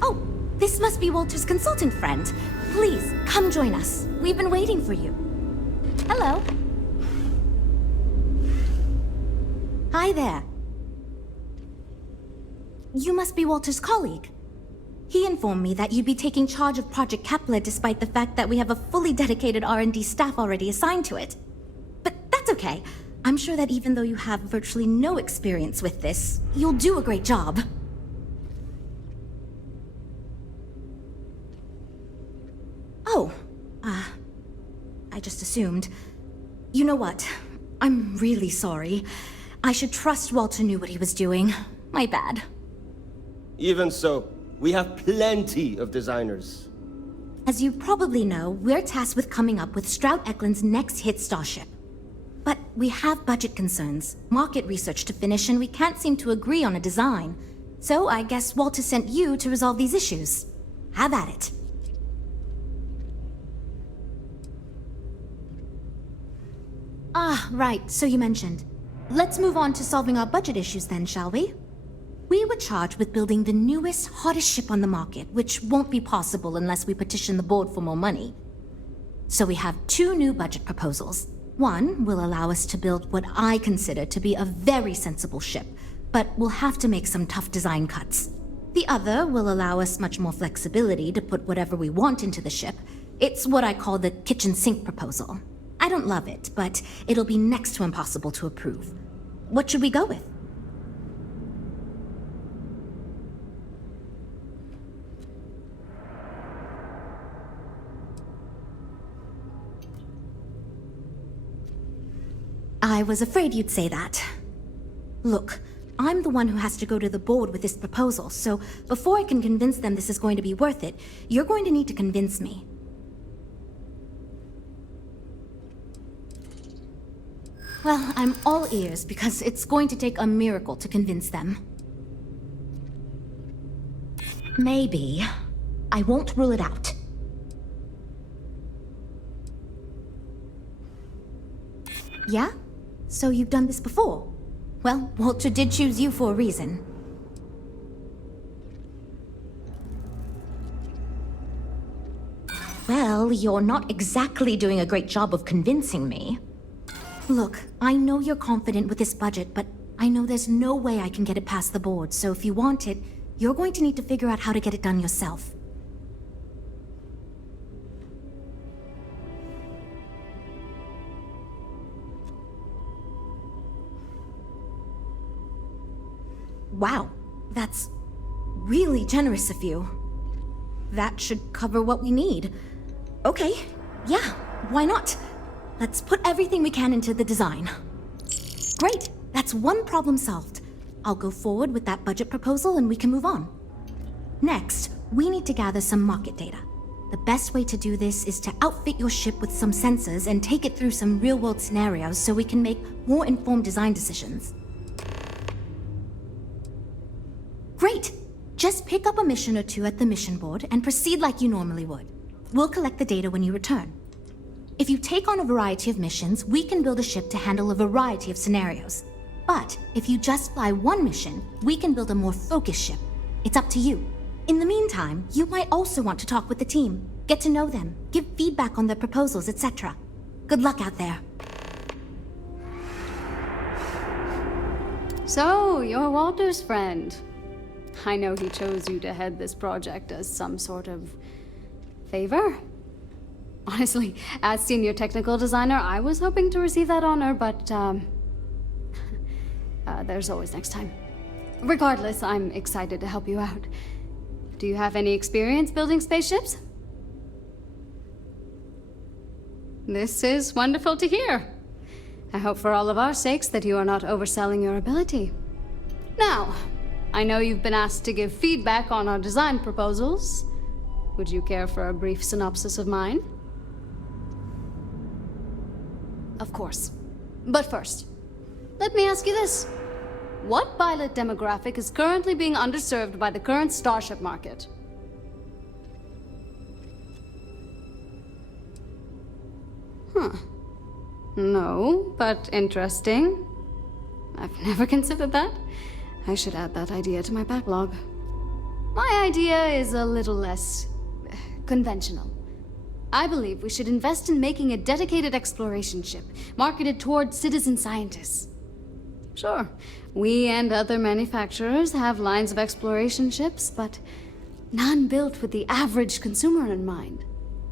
Oh, this must be Walter's consultant friend. Please, come join us. We've been waiting for you. Hello. Hi there. You must be Walter's colleague. He informed me that you'd be taking charge of Project Kepler despite the fact that we have a fully dedicated R&D staff already assigned to it. But that's okay. I'm sure that even though you have virtually no experience with this, you'll do a great job. Oh, I just assumed. You know what? I'm really sorry. I should trust Walter knew what he was doing. My bad. Even so, we have plenty of designers. As you probably know, we're tasked with coming up with Stroud-Eklund's next hit starship. But we have budget concerns, market research to finish, and we can't seem to agree on a design. So I guess Walter sent you to resolve these issues. Have at it. Ah, right, so you mentioned. Let's move on to solving our budget issues then, shall we? We were charged with building the newest, hottest ship on the market, which won't be possible unless we petition the board for more money. So we have two new budget proposals. One will allow us to build what I consider to be a very sensible ship, but we'll have to make some tough design cuts. The other will allow us much more flexibility to put whatever we want into the ship. It's what I call the kitchen sink proposal. I don't love it, but it'll be next to impossible to approve. What should we go with? I was afraid you'd say that. Look, I'm the one who has to go to the board with this proposal, so before I can convince them this is going to be worth it, you're going to need to convince me. Well, I'm all ears because it's going to take a miracle to convince them. Maybe. I won't rule it out. Yeah? So you've done this before? Well, Walter did choose you for a reason. Well, you're not exactly doing a great job of convincing me. Look, I know you're confident with this budget, but I know there's no way I can get it past the board, so if you want it, you're going to need to figure out how to get it done yourself. Wow, that's really generous of you. That should cover what we need. Okay, yeah, why not? Let's put everything we can into the design. Great, that's one problem solved. I'll go forward with that budget proposal and we can move on. Next, we need to gather some market data. The best way to do this is to outfit your ship with some sensors and take it through some real-world scenarios so we can make more informed design decisions. Great! Just pick up a mission or two at the mission board and proceed like you normally would. We'll collect the data when you return. If you take on a variety of missions, we can build a ship to handle a variety of scenarios. But if you just fly one mission, we can build a more focused ship. It's up to you. In the meantime, you might also want to talk with the team, get to know them, give feedback on their proposals, etc. Good luck out there. So, you're Walter's friend. I know he chose you to head this project as some sort of favor. Honestly, as senior technical designer, I was hoping to receive that honor, but there's always next time. Regardless, I'm excited to help you out. Do you have any experience building spaceships? This is wonderful to hear. I hope for all of our sakes that you are not overselling your ability. Now, I know you've been asked to give feedback on our design proposals. Would you care for a brief synopsis of mine? Of course. But first, let me ask you this. What pilot demographic is currently being underserved by the current starship market? No, but interesting. I've never considered that. I should add that idea to my backlog. My idea is a little less conventional. I believe we should invest in making a dedicated exploration ship, marketed towards citizen scientists. Sure, we and other manufacturers have lines of exploration ships, but none built with the average consumer in mind.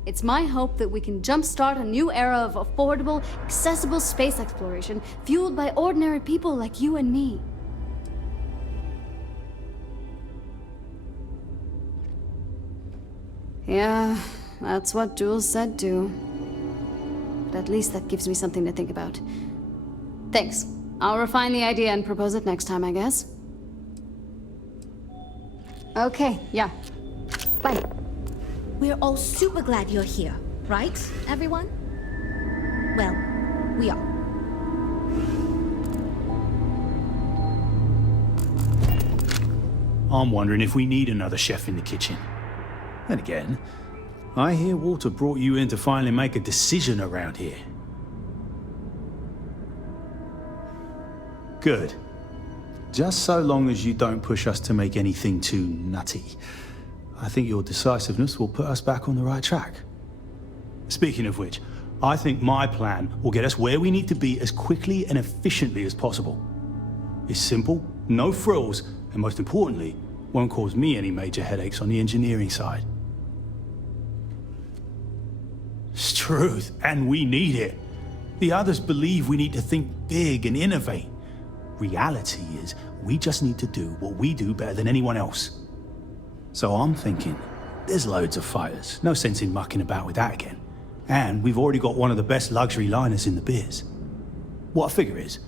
It's my hope that we can jumpstart a new era of affordable, accessible space exploration, fueled by ordinary people like you and me. Yeah, that's what Jules said too. But at least that gives me something to think about. Thanks. I'll refine the idea and propose it next time, I guess. Okay, yeah. Bye. We're all super glad you're here, right, everyone? Well, we are. I'm wondering if we need another chef in the kitchen. Then again, I hear Walter brought you in to finally make a decision around here. Good. Just so long as you don't push us to make anything too nutty. I think your decisiveness will put us back on the right track. Speaking of which, I think my plan will get us where we need to be as quickly and efficiently as possible. It's simple, no frills, and most importantly, won't cause me any major headaches on the engineering side. It's truth, and we need it. The others believe we need to think big and innovate. Reality is, we just need to do what we do better than anyone else. So I'm thinking, there's loads of fighters. No sense in mucking about with that again. And we've already got one of the best luxury liners in the biz. What I figure is,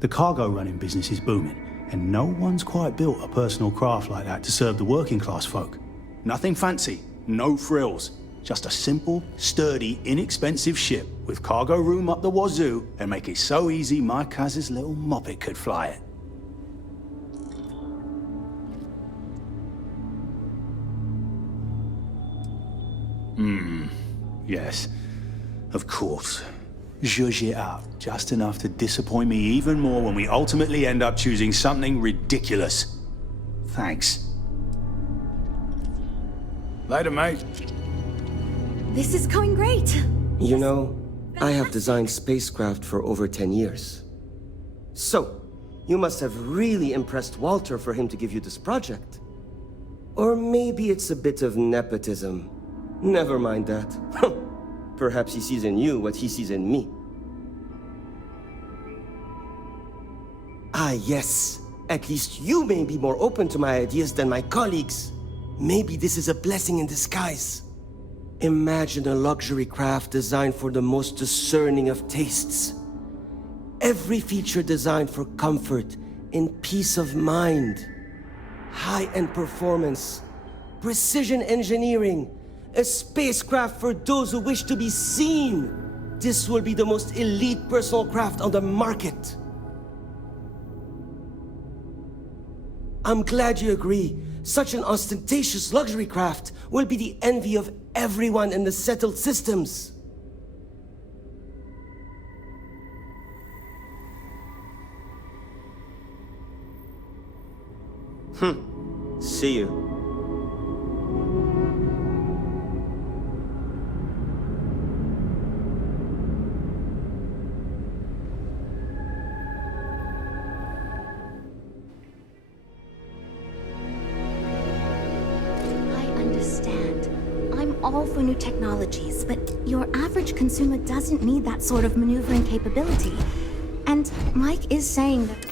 the cargo running business is booming, and no one's quite built a personal craft like that to serve the working class folk. Nothing fancy, no frills. Just a simple, sturdy, inexpensive ship with cargo room up the wazoo and make it so easy my cousin's little moppet could fly it. Yes, of course. Zhuzh it up, just enough to disappoint me even more when we ultimately end up choosing something ridiculous. Thanks. Later, mate. This is going great. You know, I have designed spacecraft for over 10 years. So, you must have really impressed Walter for him to give you this project. Or maybe it's a bit of nepotism. Never mind that. Perhaps he sees in you what he sees in me. Ah, yes. At least you may be more open to my ideas than my colleagues. Maybe this is a blessing in disguise. Imagine a luxury craft designed for the most discerning of tastes. Every feature designed for comfort and peace of mind. High-end performance, precision engineering, a spacecraft for those who wish to be seen. This will be the most elite personal craft on the market. I'm glad you agree. Such an ostentatious luxury craft will be the envy of everyone in the settled systems. See you. All for new technologies, but your average consumer doesn't need that sort of maneuvering capability. And Mike is saying that...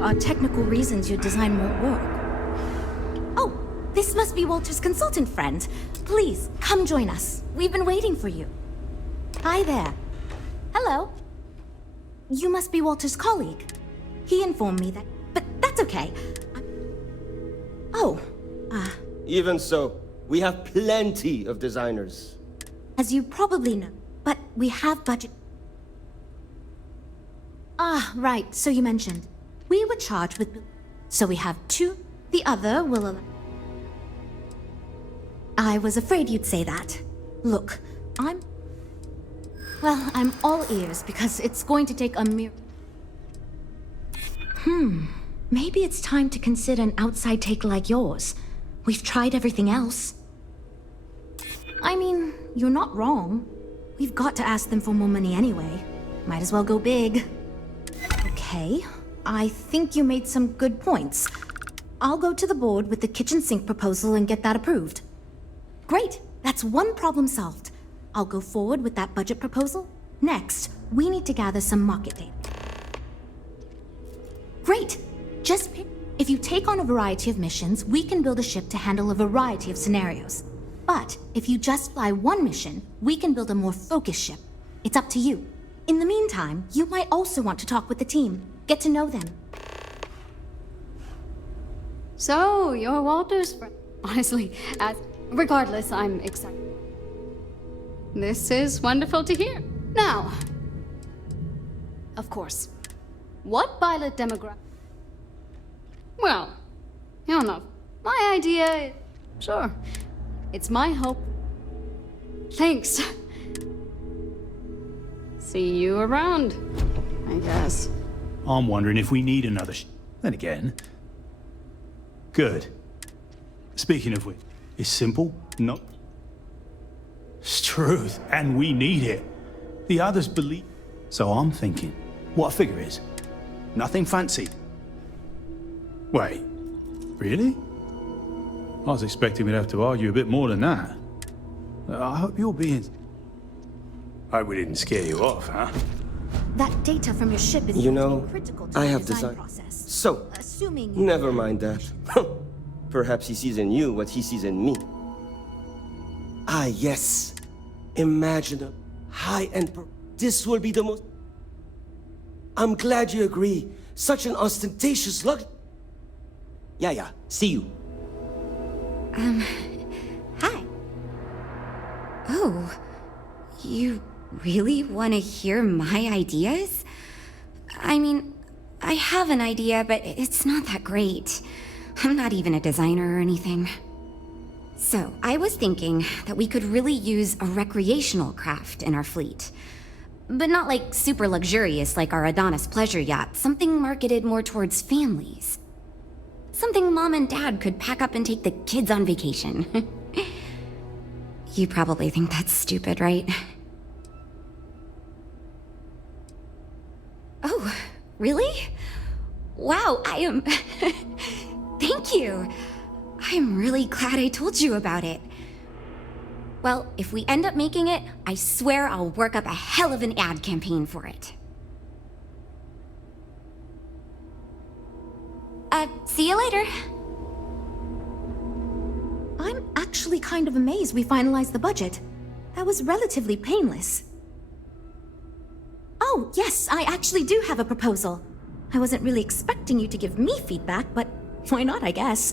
are technical reasons your design won't work. Oh, this must be Walter's consultant friend. Please, come join us. We've been waiting for you. Hi there. Hello. You must be Walter's colleague. He informed me that... But that's okay. Oh, Even so, we have plenty of designers. as you probably know, but we have budget... Ah, right, so you mentioned. We were charged with... So we have two. The other will... I was afraid you'd say that. Look, Well, I'm all ears because it's going to take a Maybe it's time to consider an outside take like yours. We've tried everything else. I mean, you're not wrong. We've got to ask them for more money anyway. Might as well go big. Okay, I think you made some good points. I'll go to the board with the kitchen sink proposal and get that approved. Great, that's one problem solved. I'll go forward with that budget proposal. Next, we need to gather some market data. Great! Just pick. If you take on a variety of missions, we can build a ship to handle a variety of scenarios. But if you just fly one mission, we can build a more focused ship. It's up to you. In the meantime, you might also want to talk with the team. Get to know them. So, you're Walter's friend. Honestly, regardless, I'm excited. This is wonderful to hear. Now, of course, what pilot demographic? Well, I don't know. My idea, sure. It's my hope. Thanks. See you around, I guess. I'm wondering if we need another Then again. Good. Speaking of which, it's simple, not... It's truth, and we need it. The others believe... So I'm thinking, what a figure is. Nothing fancy. Wait, really? I was expecting we'd have to argue a bit more than that. I hope you're being... I hope we didn't scare you off, huh? That data from your ship is critical to I the have design design. process. So, Assuming... never mind that. Perhaps he sees in you what he sees in me. Ah, yes. Imagine a high-end... This will be the most... I'm glad you agree. Such an ostentatious look. Yeah, see you. Hi. Oh, you really want to hear my ideas? I mean, I have an idea, but it's not that great. I'm not even a designer or anything. So, I was thinking that we could really use a recreational craft in our fleet. But not like super luxurious like our Adonis pleasure yacht, something marketed more towards families. Something Mom and Dad could pack up and take the kids on vacation. You probably think that's stupid, right? Oh, really? Wow, I am... Thank you! I'm really glad I told you about it. Well, if we end up making it, I swear I'll work up a hell of an ad campaign for it. See you later. I'm actually kind of amazed we finalized the budget. That was relatively painless. Oh, yes, I actually do have a proposal. I wasn't really expecting you to give me feedback, but why not, I guess.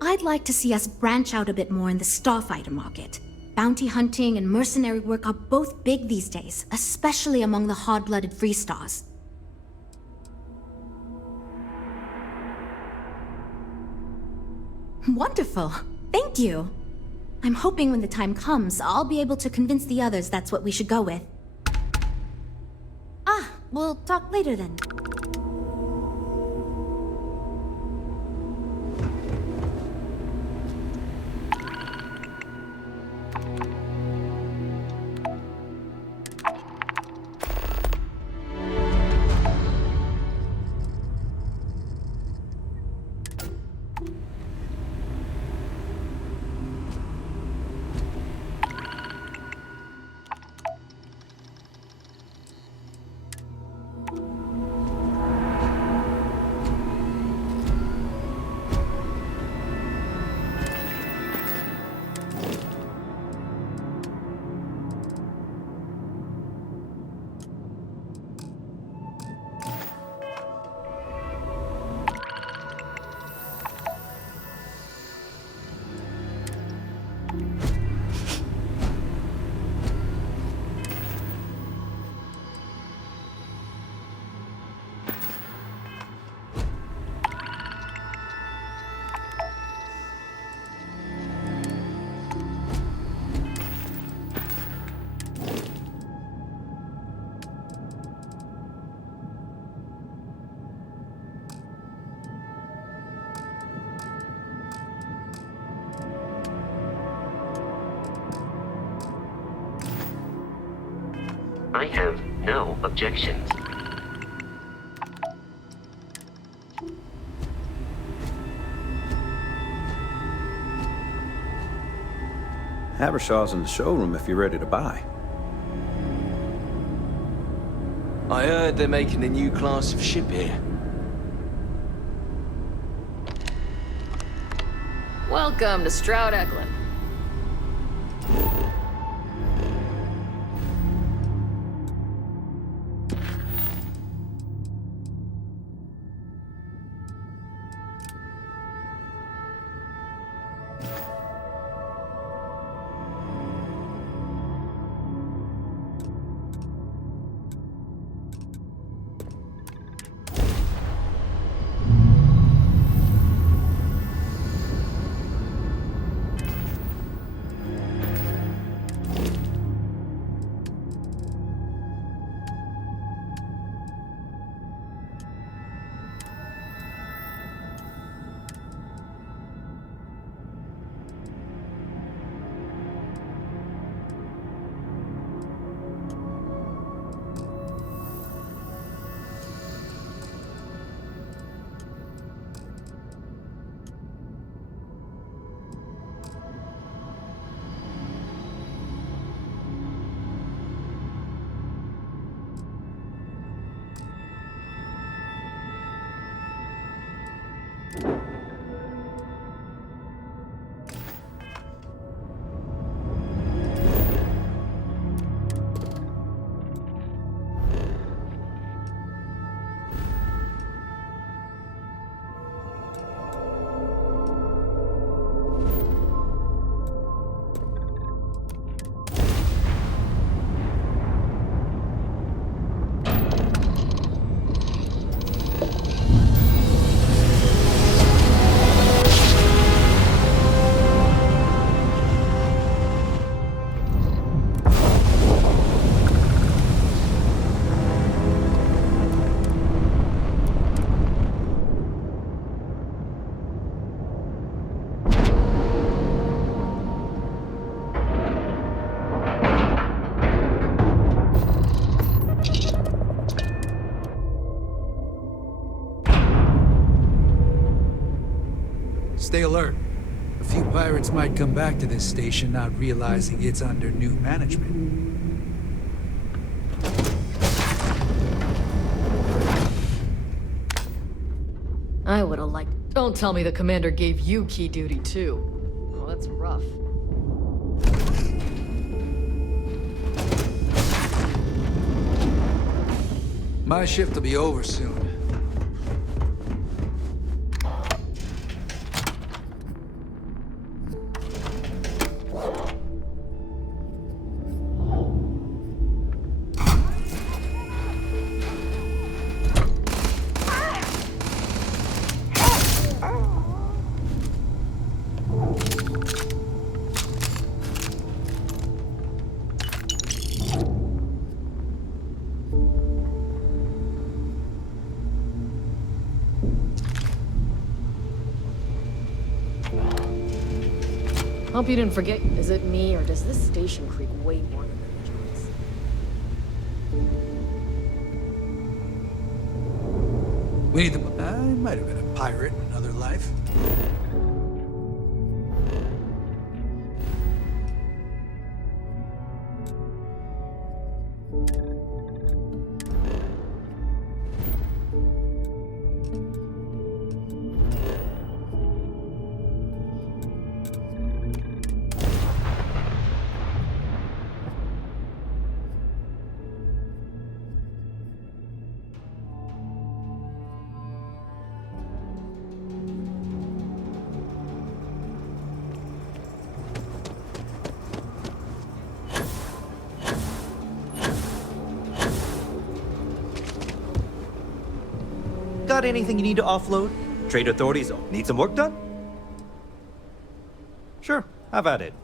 I'd like to see us branch out a bit more in the starfighter market. Bounty hunting and mercenary work are both big these days, especially among the hard-blooded free stars. Wonderful. Thank you. I'm hoping when the time comes, I'll be able to convince the others that's what we should go with. Ah, we'll talk later then. I have no objections. Habershaw's in the showroom if you're ready to buy. I heard they're making a new class of ship here. Welcome to Stroud-Eklund. Stay alert. A few pirates might come back to this station not realizing it's under new management. I would've liked... Don't tell me the commander gave you key duty too. Oh, that's rough. My shift will be over soon. Hope you didn't forget. Is it me, or does this station creak way more than the We need the... I might have been a pirate in another life. Got anything you need to offload? Trade authorities need some work done? Sure, have at it.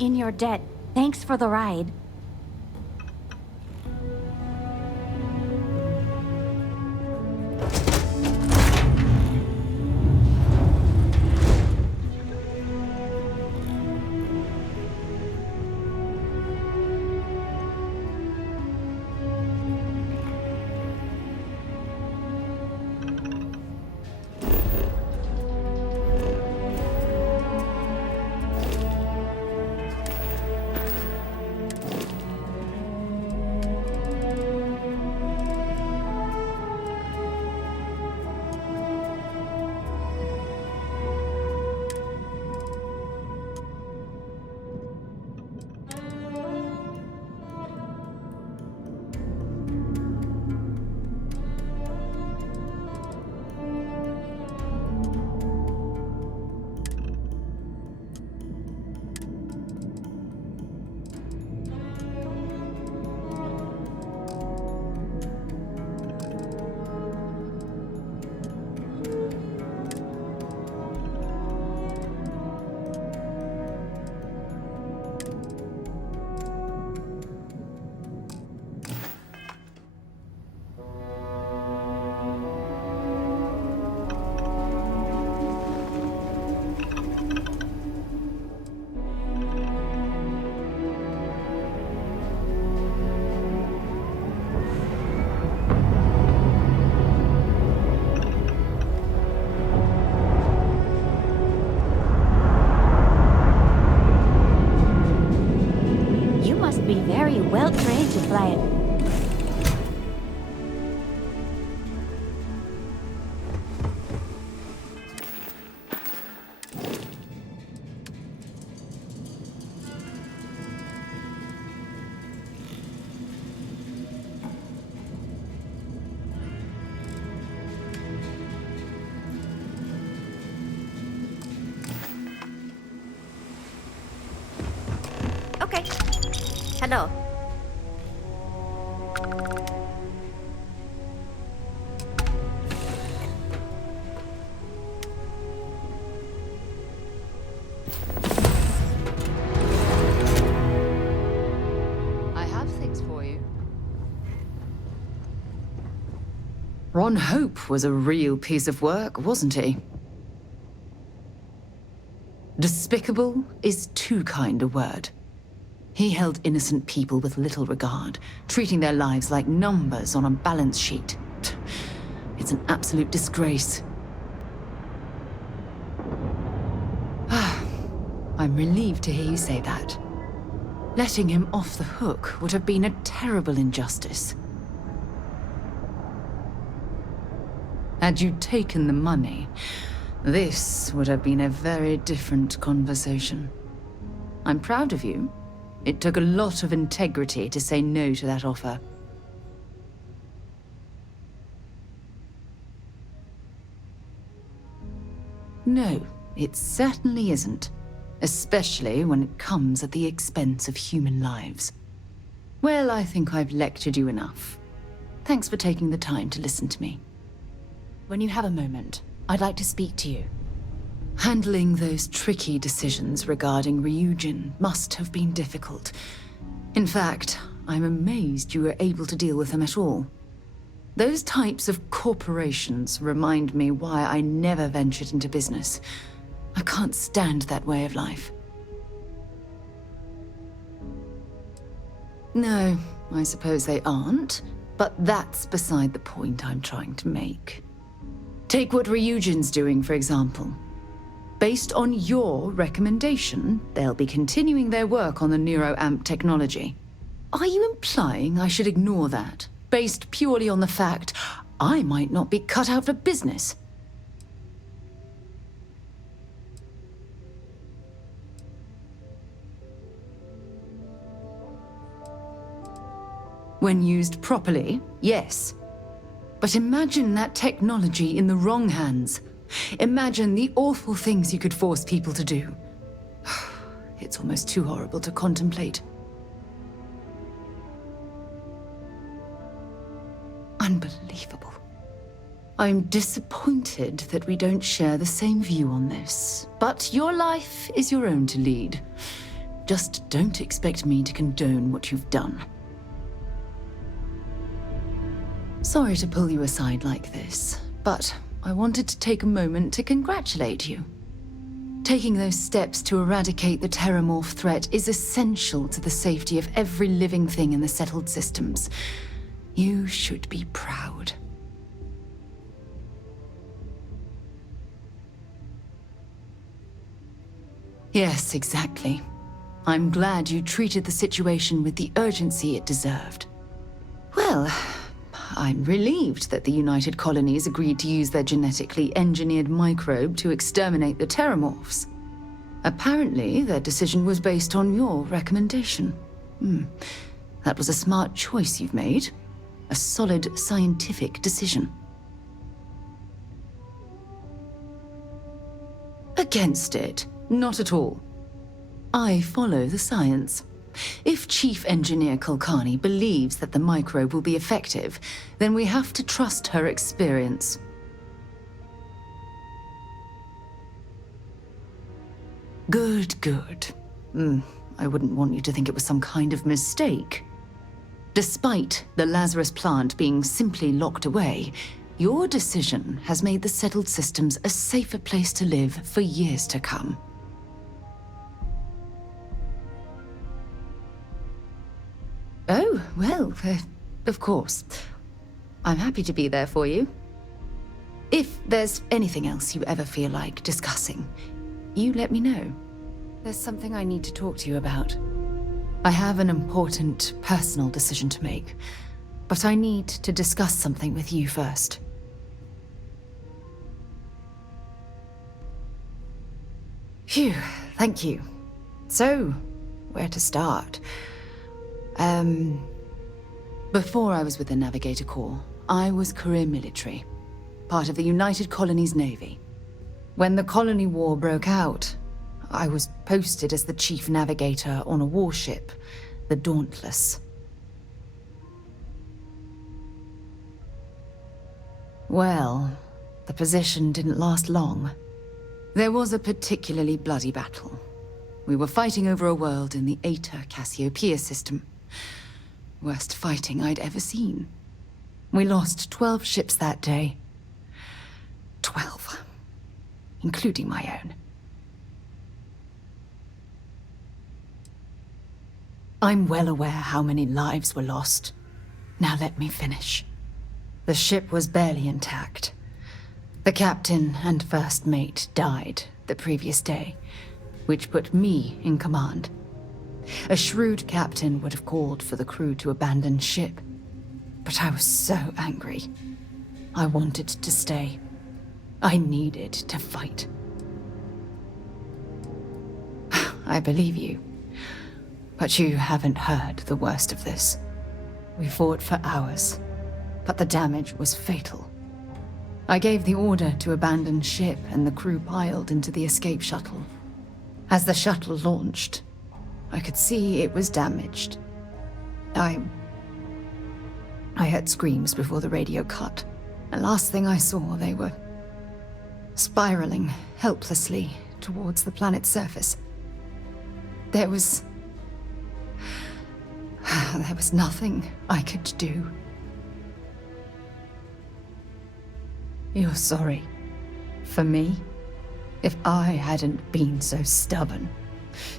in your debt. Thanks for the ride. Be very well trained to fly it. Okay. Hello. I have things for you. Ron Hope was a real piece of work, wasn't he? Despicable is too kind a word. He held innocent people with little regard, treating their lives like numbers on a balance sheet. It's an absolute disgrace. I'm relieved to hear you say that. Letting him off the hook would have been a terrible injustice. Had you taken the money, this would have been a very different conversation. I'm proud of you. It took a lot of integrity to say no to that offer. No, it certainly isn't. Especially when it comes at the expense of human lives. Well, I think I've lectured you enough. Thanks for taking the time to listen to me. When you have a moment, I'd like to speak to you. Handling those tricky decisions regarding Ryujin must have been difficult. In fact, I'm amazed you were able to deal with them at all. Those types of corporations remind me why I never ventured into business. I can't stand that way of life. No, I suppose they aren't, but that's beside the point I'm trying to make. Take what Ryujin's doing, for example. Based on your recommendation, they'll be continuing their work on the Neuro-Amp technology. Are you implying I should ignore that, based purely on the fact I might not be cut out for business? When used properly, yes. But imagine that technology in the wrong hands. Imagine the awful things you could force people to do. It's almost too horrible to contemplate. Unbelievable. I'm disappointed that we don't share the same view on this, but your life is your own to lead. Just don't expect me to condone what you've done. Sorry to pull you aside like this, but I wanted to take a moment to congratulate you. Taking those steps to eradicate the Terramorph threat is essential to the safety of every living thing in the settled systems. You should be proud. Yes, exactly. I'm glad you treated the situation with the urgency it deserved. Well, I'm relieved that the United Colonies agreed to use their genetically engineered microbe to exterminate the Terramorphs. Apparently, their decision was based on your recommendation. That was a smart choice you've made. A solid scientific decision. Against it? Not at all. I follow the science. If Chief Engineer Kulkarni believes that the microbe will be effective, then we have to trust her experience. Good, good. I wouldn't want you to think it was some kind of mistake. Despite the Lazarus plant being simply locked away, your decision has made the settled systems a safer place to live for years to come. Oh, well, of course. I'm happy to be there for you. If there's anything else you ever feel like discussing, you let me know. There's something I need to talk to you about. I have an important personal decision to make, but I need to discuss something with you first. Phew, thank you. So, where to start? Before I was with the Navigator Corps, I was career military, part of the United Colonies Navy. When the Colony War broke out, I was posted as the chief navigator on a warship, the Dauntless. Well, the position didn't last long. There was a particularly bloody battle. We were fighting over a world in the Eta Cassiopeia system. Worst fighting I'd ever seen. We lost 12 ships that day. 12. Including my own. I'm well aware how many lives were lost. Now let me finish. The ship was barely intact. The captain and first mate died the previous day, which put me in command. A shrewd captain would have called for the crew to abandon ship, but I was so angry. I wanted to stay. I needed to fight. I believe you, but you haven't heard the worst of this. We fought for hours, but the damage was fatal. I gave the order to abandon ship and the crew piled into the escape shuttle. As the shuttle launched, I could see it was damaged. I heard screams before the radio cut. And last thing I saw, they were spiraling helplessly towards the planet's surface. There was nothing I could do. You're sorry. For me? If I hadn't been so stubborn,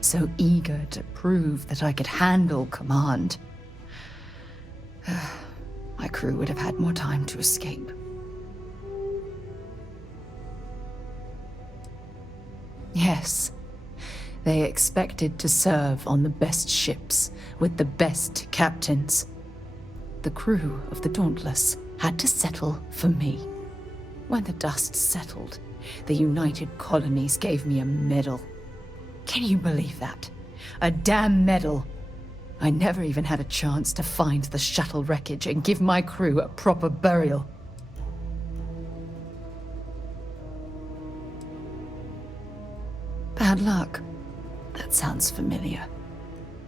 so eager to prove that I could handle command, my crew would have had more time to escape. Yes, they expected to serve on the best ships, with the best captains. The crew of the Dauntless had to settle for me. When the dust settled, the United Colonies gave me a medal. Can you believe that? A damn medal! I never even had a chance to find the shuttle wreckage and give my crew a proper burial. Bad luck. That sounds familiar.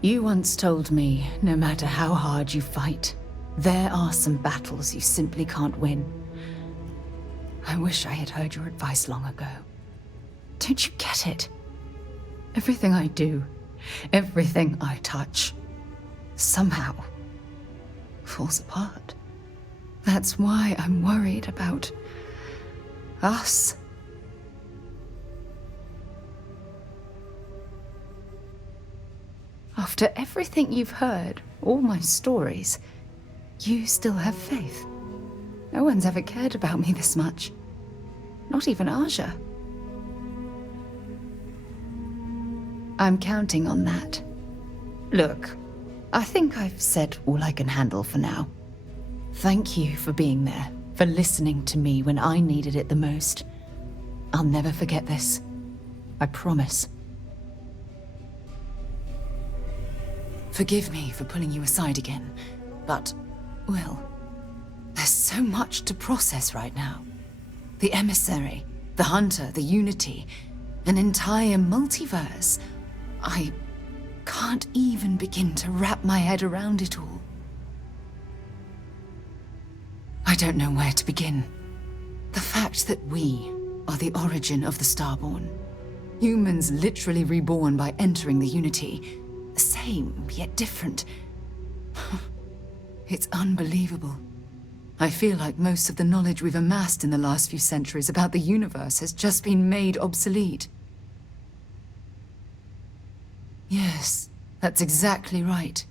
You once told me, no matter how hard you fight, there are some battles you simply can't win. I wish I had heard your advice long ago. Don't you get it? Everything I do, Everything I touch somehow falls apart. That's why I'm worried about us. After everything you've heard, all my stories, you still have faith. No one's ever cared about me this much. Not even Aja. I'm counting on that. Look, I think I've said all I can handle for now. Thank you for being there, for listening to me when I needed it the most. I'll never forget this. I promise. Forgive me for pulling you aside again, but, well, there's so much to process right now. The emissary, the hunter, the unity, an entire multiverse. I can't even begin to wrap my head around it all. I don't know where to begin. The fact that we are the origin of the Starborn. Humans literally reborn by entering the Unity. The same, yet different. It's unbelievable. I feel like most of the knowledge we've amassed in the last few centuries about the universe has just been made obsolete. Yes, that's exactly right.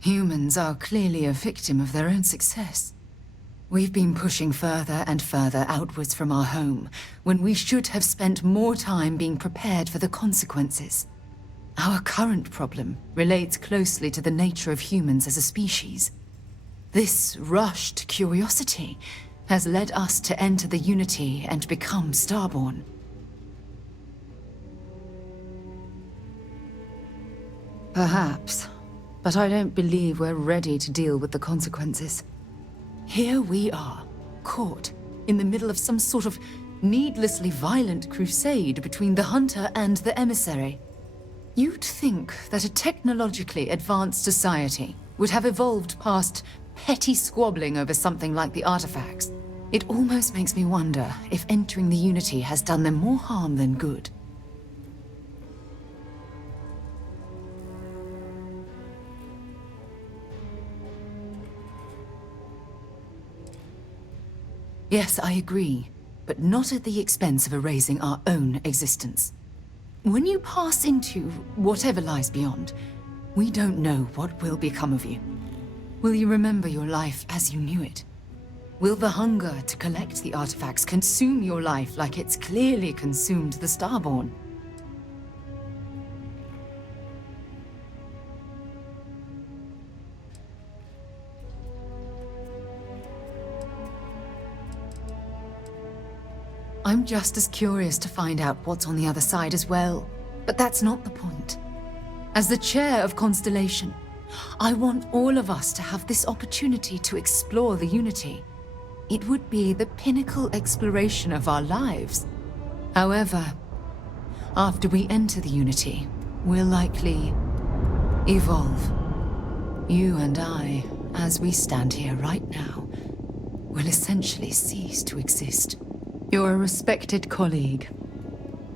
Humans are clearly a victim of their own success. We've been pushing further and further outwards from our home, when we should have spent more time being prepared for the consequences. Our current problem relates closely to the nature of humans as a species. This rushed curiosity has led us to enter the Unity and become Starborn. Perhaps, but I don't believe we're ready to deal with the consequences. Here we are, caught in the middle of some sort of needlessly violent crusade between the hunter and the emissary. You'd think that a technologically advanced society would have evolved past petty squabbling over something like the artifacts. It almost makes me wonder if entering the Unity has done them more harm than good. Yes, I agree, but not at the expense of erasing our own existence. When you pass into whatever lies beyond, we don't know what will become of you. Will you remember your life as you knew it? Will the hunger to collect the artifacts consume your life like it's clearly consumed the Starborn? I'm just as curious to find out what's on the other side as well. But that's not the point. As the chair of Constellation, I want all of us to have this opportunity to explore the Unity. It would be the pinnacle exploration of our lives. However, after we enter the Unity, we'll likely evolve. You and I, as we stand here right now, will essentially cease to exist. You're a respected colleague,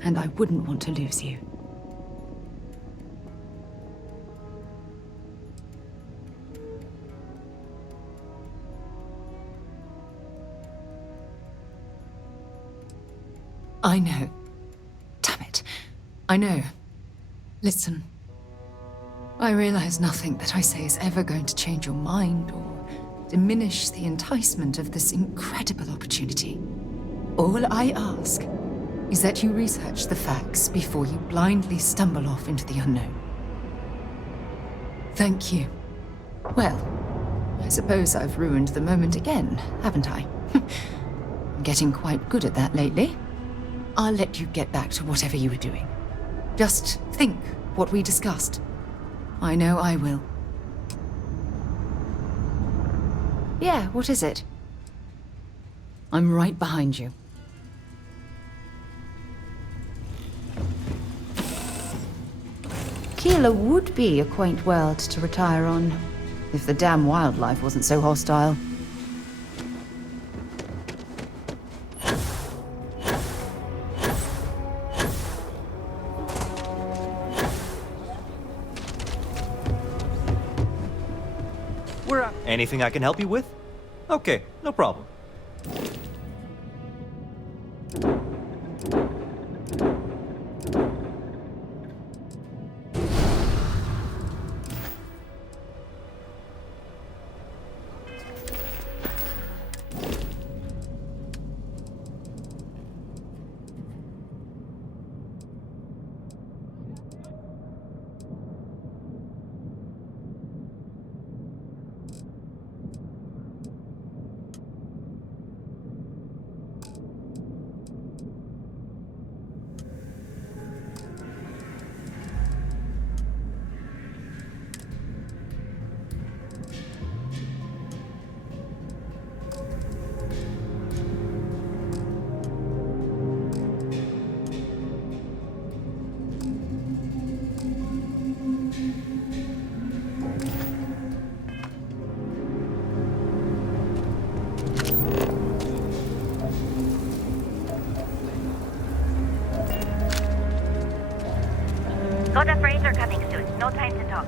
and I wouldn't want to lose you. I know. Damn it. I know. Listen. I realize nothing that I say is ever going to change your mind or diminish the enticement of this incredible opportunity. All I ask is that you research the facts before you blindly stumble off into the unknown. Thank you. Well, I suppose I've ruined the moment again, haven't I? I'm getting quite good at that lately. I'll let you get back to whatever you were doing. Just think what we discussed. I know I will. Yeah, what is it? I'm right behind you. Keeler would be a quaint world to retire on, if the damn wildlife wasn't so hostile. Anything I can help you with? Okay, no problem. Got a freighter coming soon. No time to talk.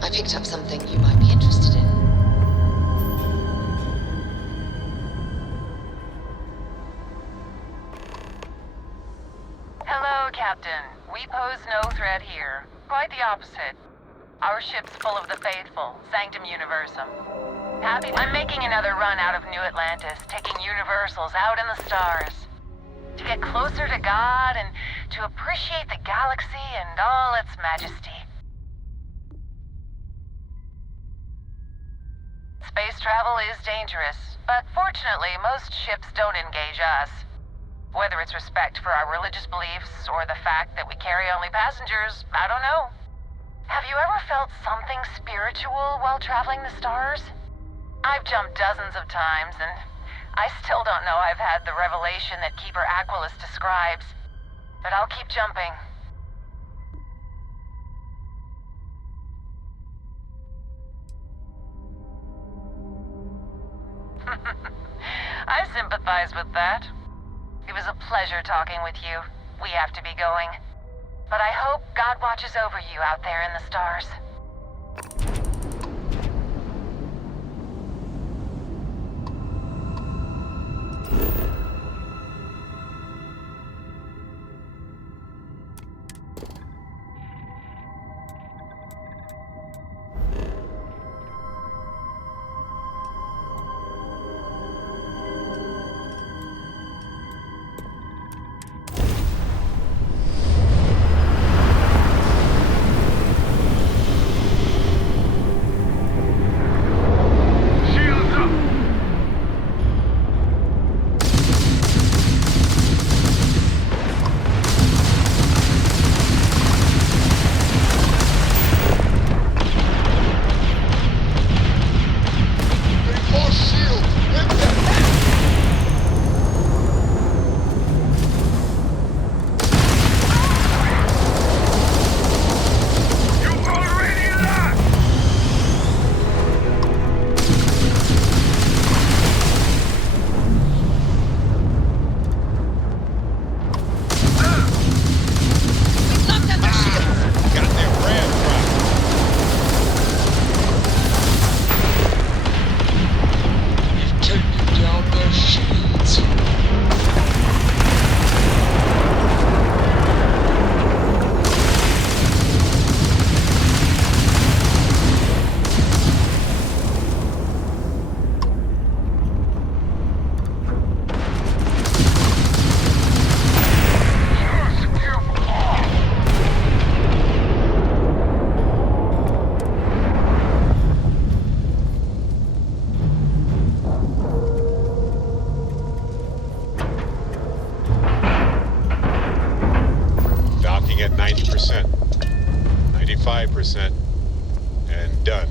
I picked up something you might be interested in. Hello, Captain. We pose no threat here. Quite the opposite. Our ship's full of the faithful, Sanctum Universum. I'm making another run out of New Atlantis, taking Universals out in the stars. To get closer to God and to appreciate the galaxy and all its majesty. Space travel is dangerous, but fortunately most ships don't engage us. Whether it's respect for our religious beliefs or the fact that we carry only passengers, I don't know. Have you ever felt something spiritual while traveling the stars? I've jumped dozens of times, and I still don't know I've had the revelation that Keeper Aquilus describes. But I'll keep jumping. I sympathize with that. It was a pleasure talking with you. We have to be going. But I hope God watches over you out there in the stars. At 90%, 95%, and done.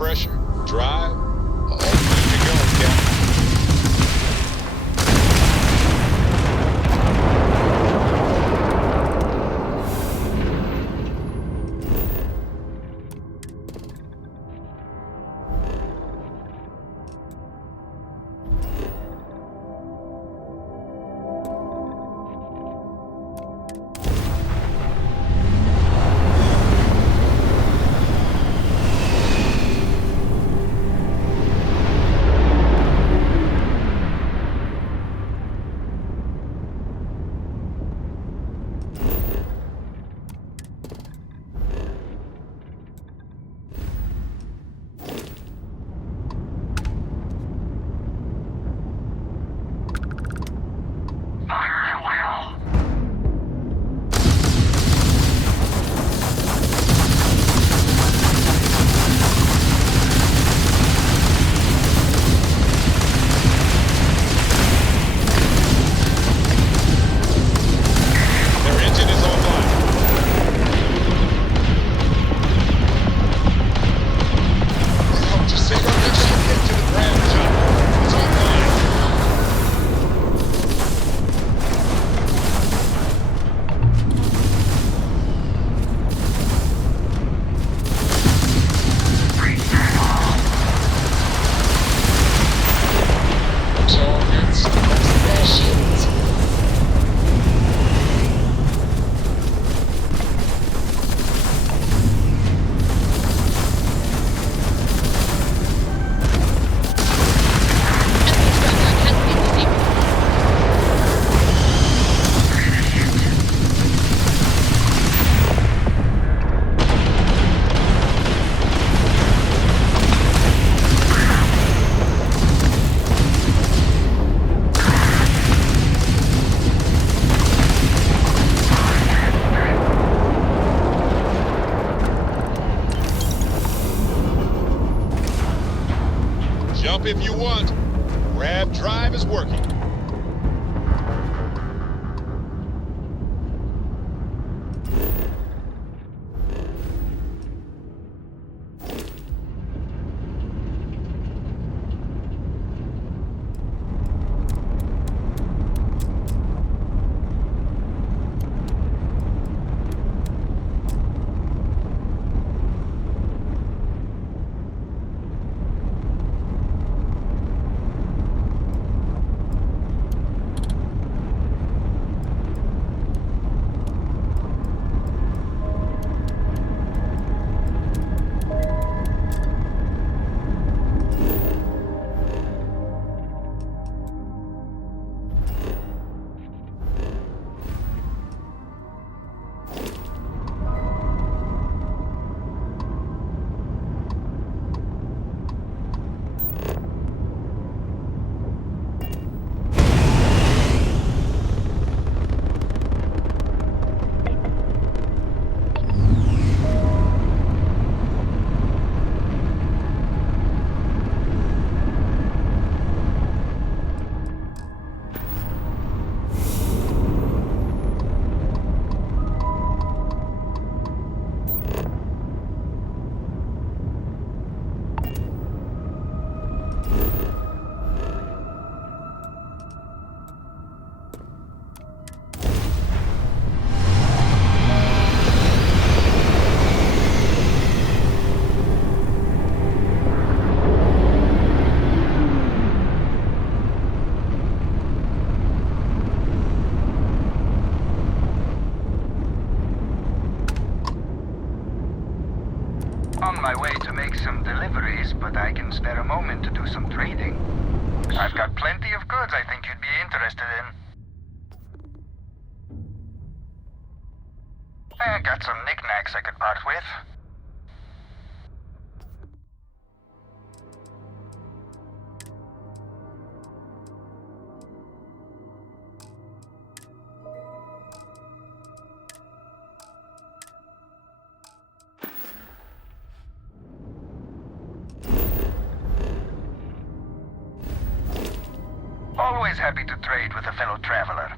pressure. Drive? All good to go, Captain. Jump if you want. Grab drive is working. On my way to make some deliveries, but I can spare a moment to do some trading. I've got plenty of goods I think you'd be interested in. I got some knickknacks I could part with. Always happy to trade with a fellow traveler.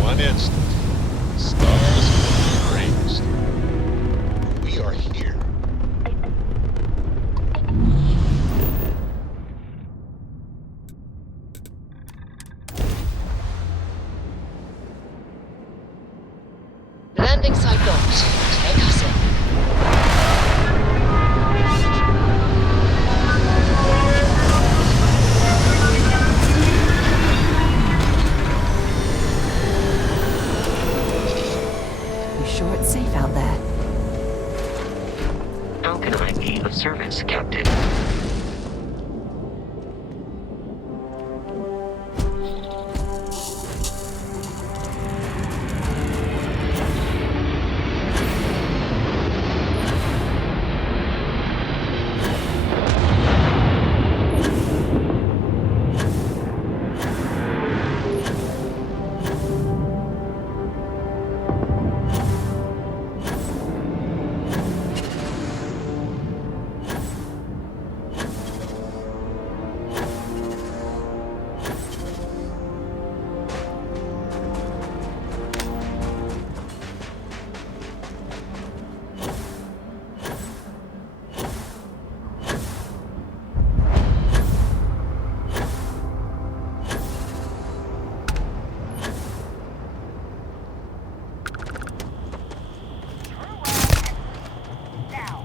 One instant, stars will be raised. We are here. Landing site docked. Take us in. You sure it's safe out there? How can I be of service, Captain?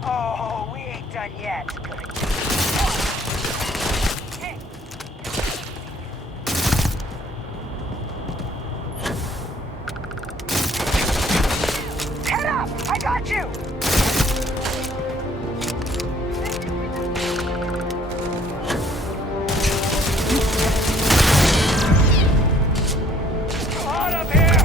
Oh, we ain't done yet. Head up! I got you! Come on up here!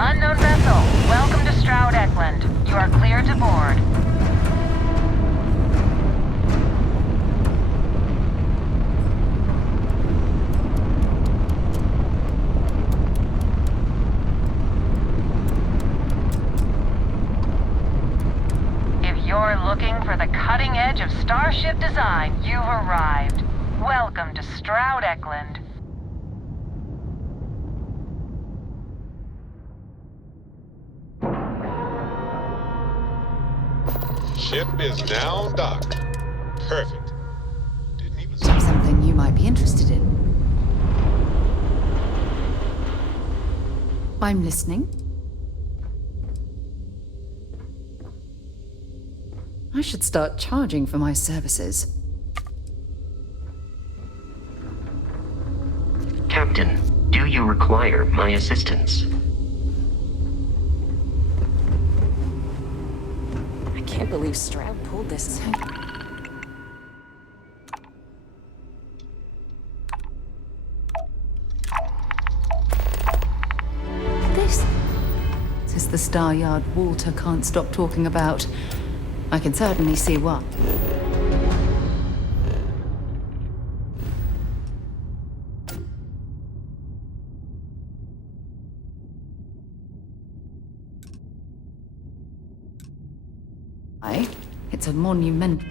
Unknown vessel, welcome to Stroud-Eklund. You are clear to board. If you're looking for the cutting edge of starship design, you've arrived. Welcome to Stroud-Eklund. Ship is now docked. Perfect. Something you might be interested in. I'm listening. I should start charging for my services. Captain, do you require my assistance? I can't believe Stroud pulled this. This is the Star Yard Walter can't stop talking about. I can certainly see why. It's a monument.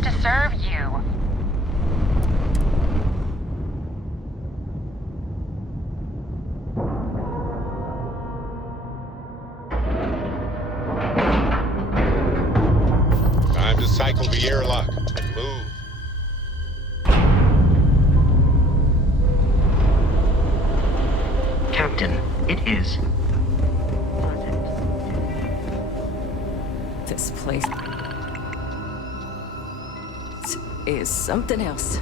here to serve you. Time to cycle the airlock and move. Captain, it is. This place is something else.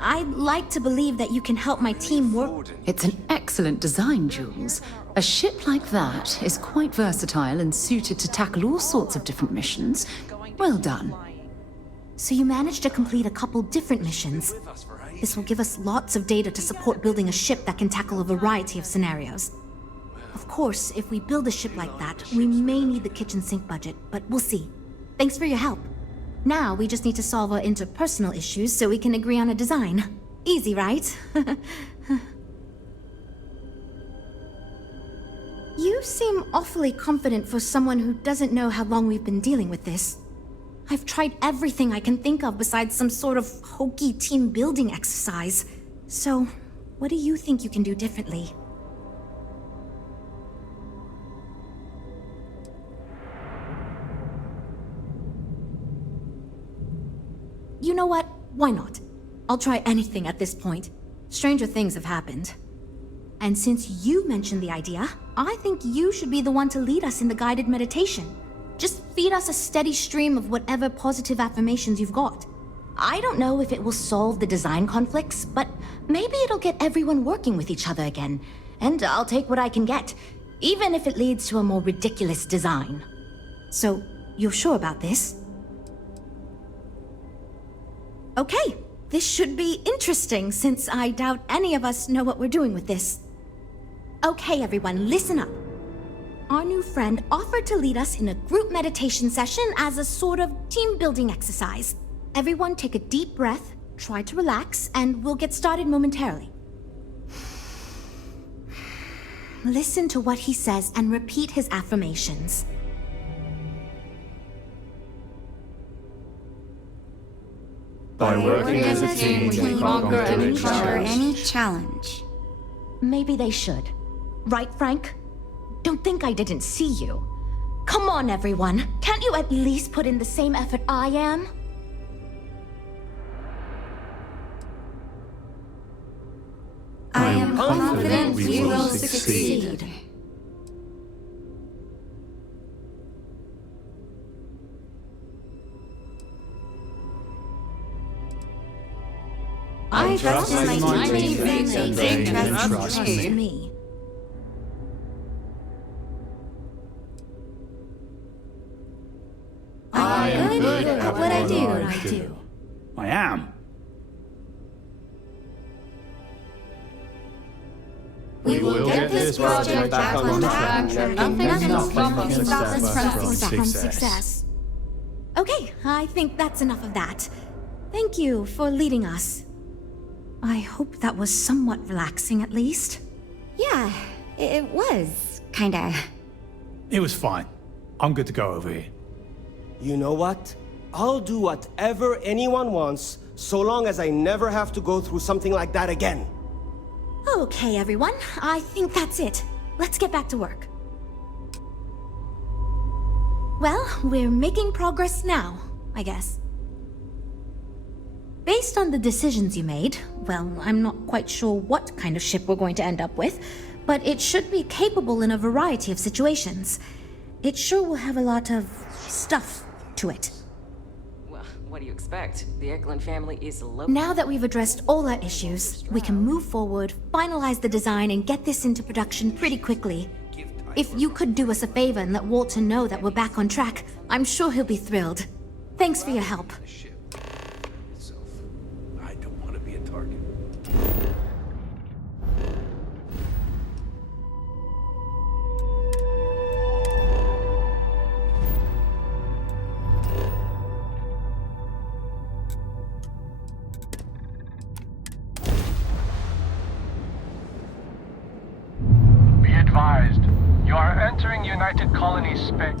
I'd like to believe that you can help my team work. It's an excellent design, Jules. A ship like that is quite versatile and suited to tackle all sorts of different missions. Well done. So you managed to complete a couple different missions. This will give us lots of data to support building a ship that can tackle a variety of scenarios. Of course, if we build a ship like that, we may need the kitchen sink budget, but we'll see. Thanks for your help. Now we just need to solve our interpersonal issues so we can agree on a design. Easy, right? You seem awfully confident for someone who doesn't know how long we've been dealing with this. I've tried everything I can think of besides some sort of hokey team building exercise. So, what do you think you can do differently? You know what? Why not? I'll try anything at this point. Stranger things have happened. And since you mentioned the idea, I think you should be the one to lead us in the guided meditation. Just feed us a steady stream of whatever positive affirmations you've got. I don't know if it will solve the design conflicts, but maybe it'll get everyone working with each other again. And I'll take what I can get, even if it leads to a more ridiculous design. So, you're sure about this? Okay, this should be interesting since I doubt any of us know what we're doing with this. Okay, everyone, listen up. Our new friend offered to lead us in a group meditation session as a sort of team-building exercise. Everyone take a deep breath, try to relax, and we'll get started momentarily. Listen to what he says and repeat his affirmations. By working as a team, we can conquer any challenge. Maybe they should. Right, Frank? Don't think I didn't see you. Come on, everyone. Can't you at least put in the same effort I am? I am confident we will succeed. I trust my teammates and they trust me. I am good at what I do. I am. We will get this project back on track. Nothing can stop us from success. Okay, I think that's enough of that. Thank you for leading us. I hope that was somewhat relaxing, at least. Yeah, it was, kinda. It was fine. I'm good to go over here. You know what? I'll do whatever anyone wants, so long as I never have to go through something like that again. Okay, everyone. I think that's it. Let's get back to work. Well, we're making progress now, I guess. Based on the decisions you made, well, I'm not quite sure what kind of ship we're going to end up with, but it should be capable in a variety of situations. It sure will have a lot of stuff to it. Well, what do you expect? The Eklund family is low. Now that we've addressed all our issues, we can move forward, finalize the design, and get this into production pretty quickly. If you could do us a favor and let Walter know that we're back on track, I'm sure he'll be thrilled. Thanks for your help. I don't want to be a target. Be advised, you are entering United Colonies space.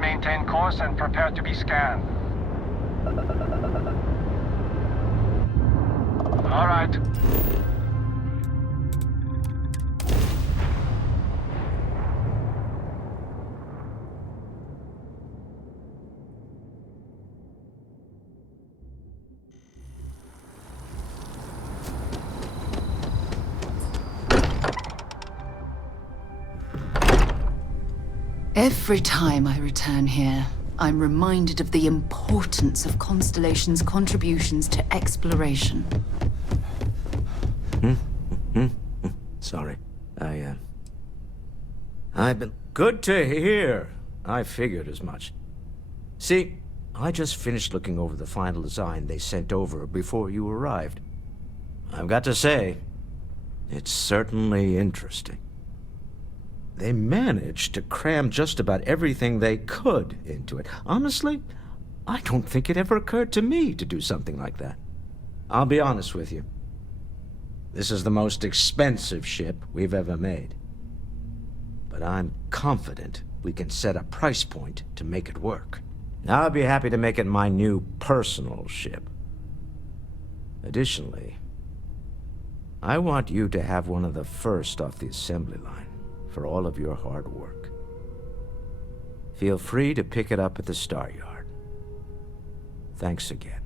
maintain course and prepare to be scanned. All right. Every time I return here, I'm reminded of the importance of Constellation's contributions to exploration. Sorry. I've been... Good to hear. I figured as much. See, I just finished looking over the final design they sent over before you arrived. I've got to say, it's certainly interesting. They managed to cram just about everything they could into it. Honestly, I don't think it ever occurred to me to do something like that. I'll be honest with you. This is the most expensive ship we've ever made. But I'm confident we can set a price point to make it work. I'll be happy to make it my new personal ship. Additionally, I want you to have one of the first off the assembly line for all of your hard work. Feel free to pick it up at the Star Yard. Thanks again.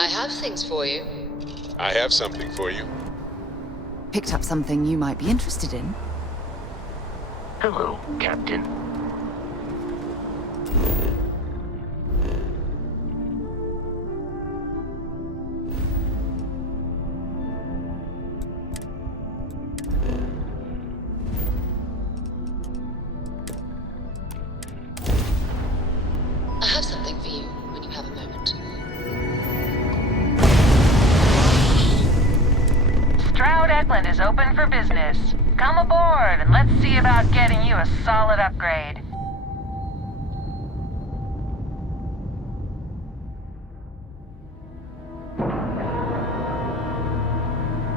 I have things for you. I have something for you. Picked up something you might be interested in. Hello, Captain. I have something for you when you have a moment. Stroud-Eklund is open for business. Come aboard and let's see about getting you a solid upgrade.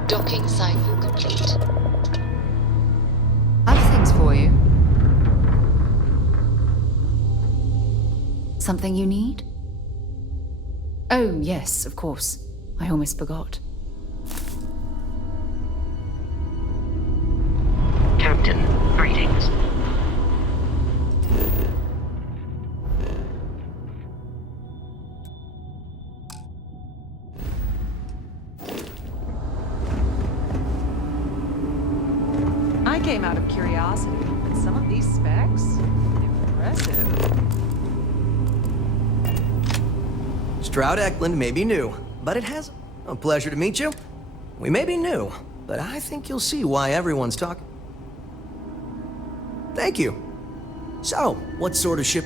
Docking cycle complete. I've things for you. Something you need? Oh, yes, of course. I almost forgot. Captain, greetings. I came out of curiosity, but some of these specs, impressive. Stroud-Eklund may be new, but it has... A pleasure to meet you. We may be new, but I think you'll see why everyone's talking. Thank you. So, what sort of ship?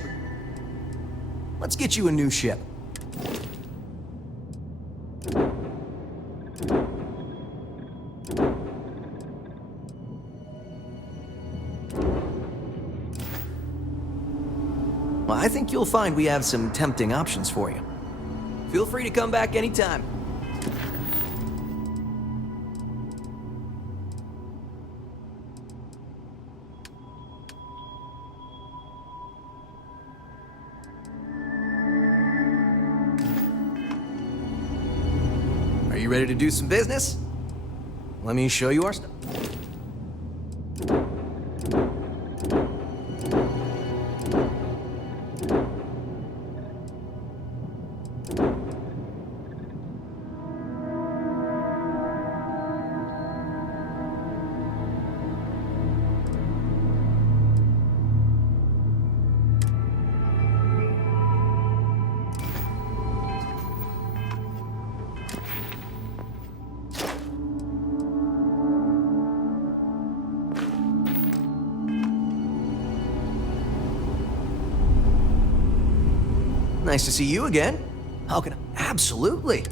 Let's get you a new ship. Well, I think you'll find we have some tempting options for you. Feel free to come back anytime. Are you ready to do some business? Let me show you our stuff. nice to see you again. How can I? Absolutely.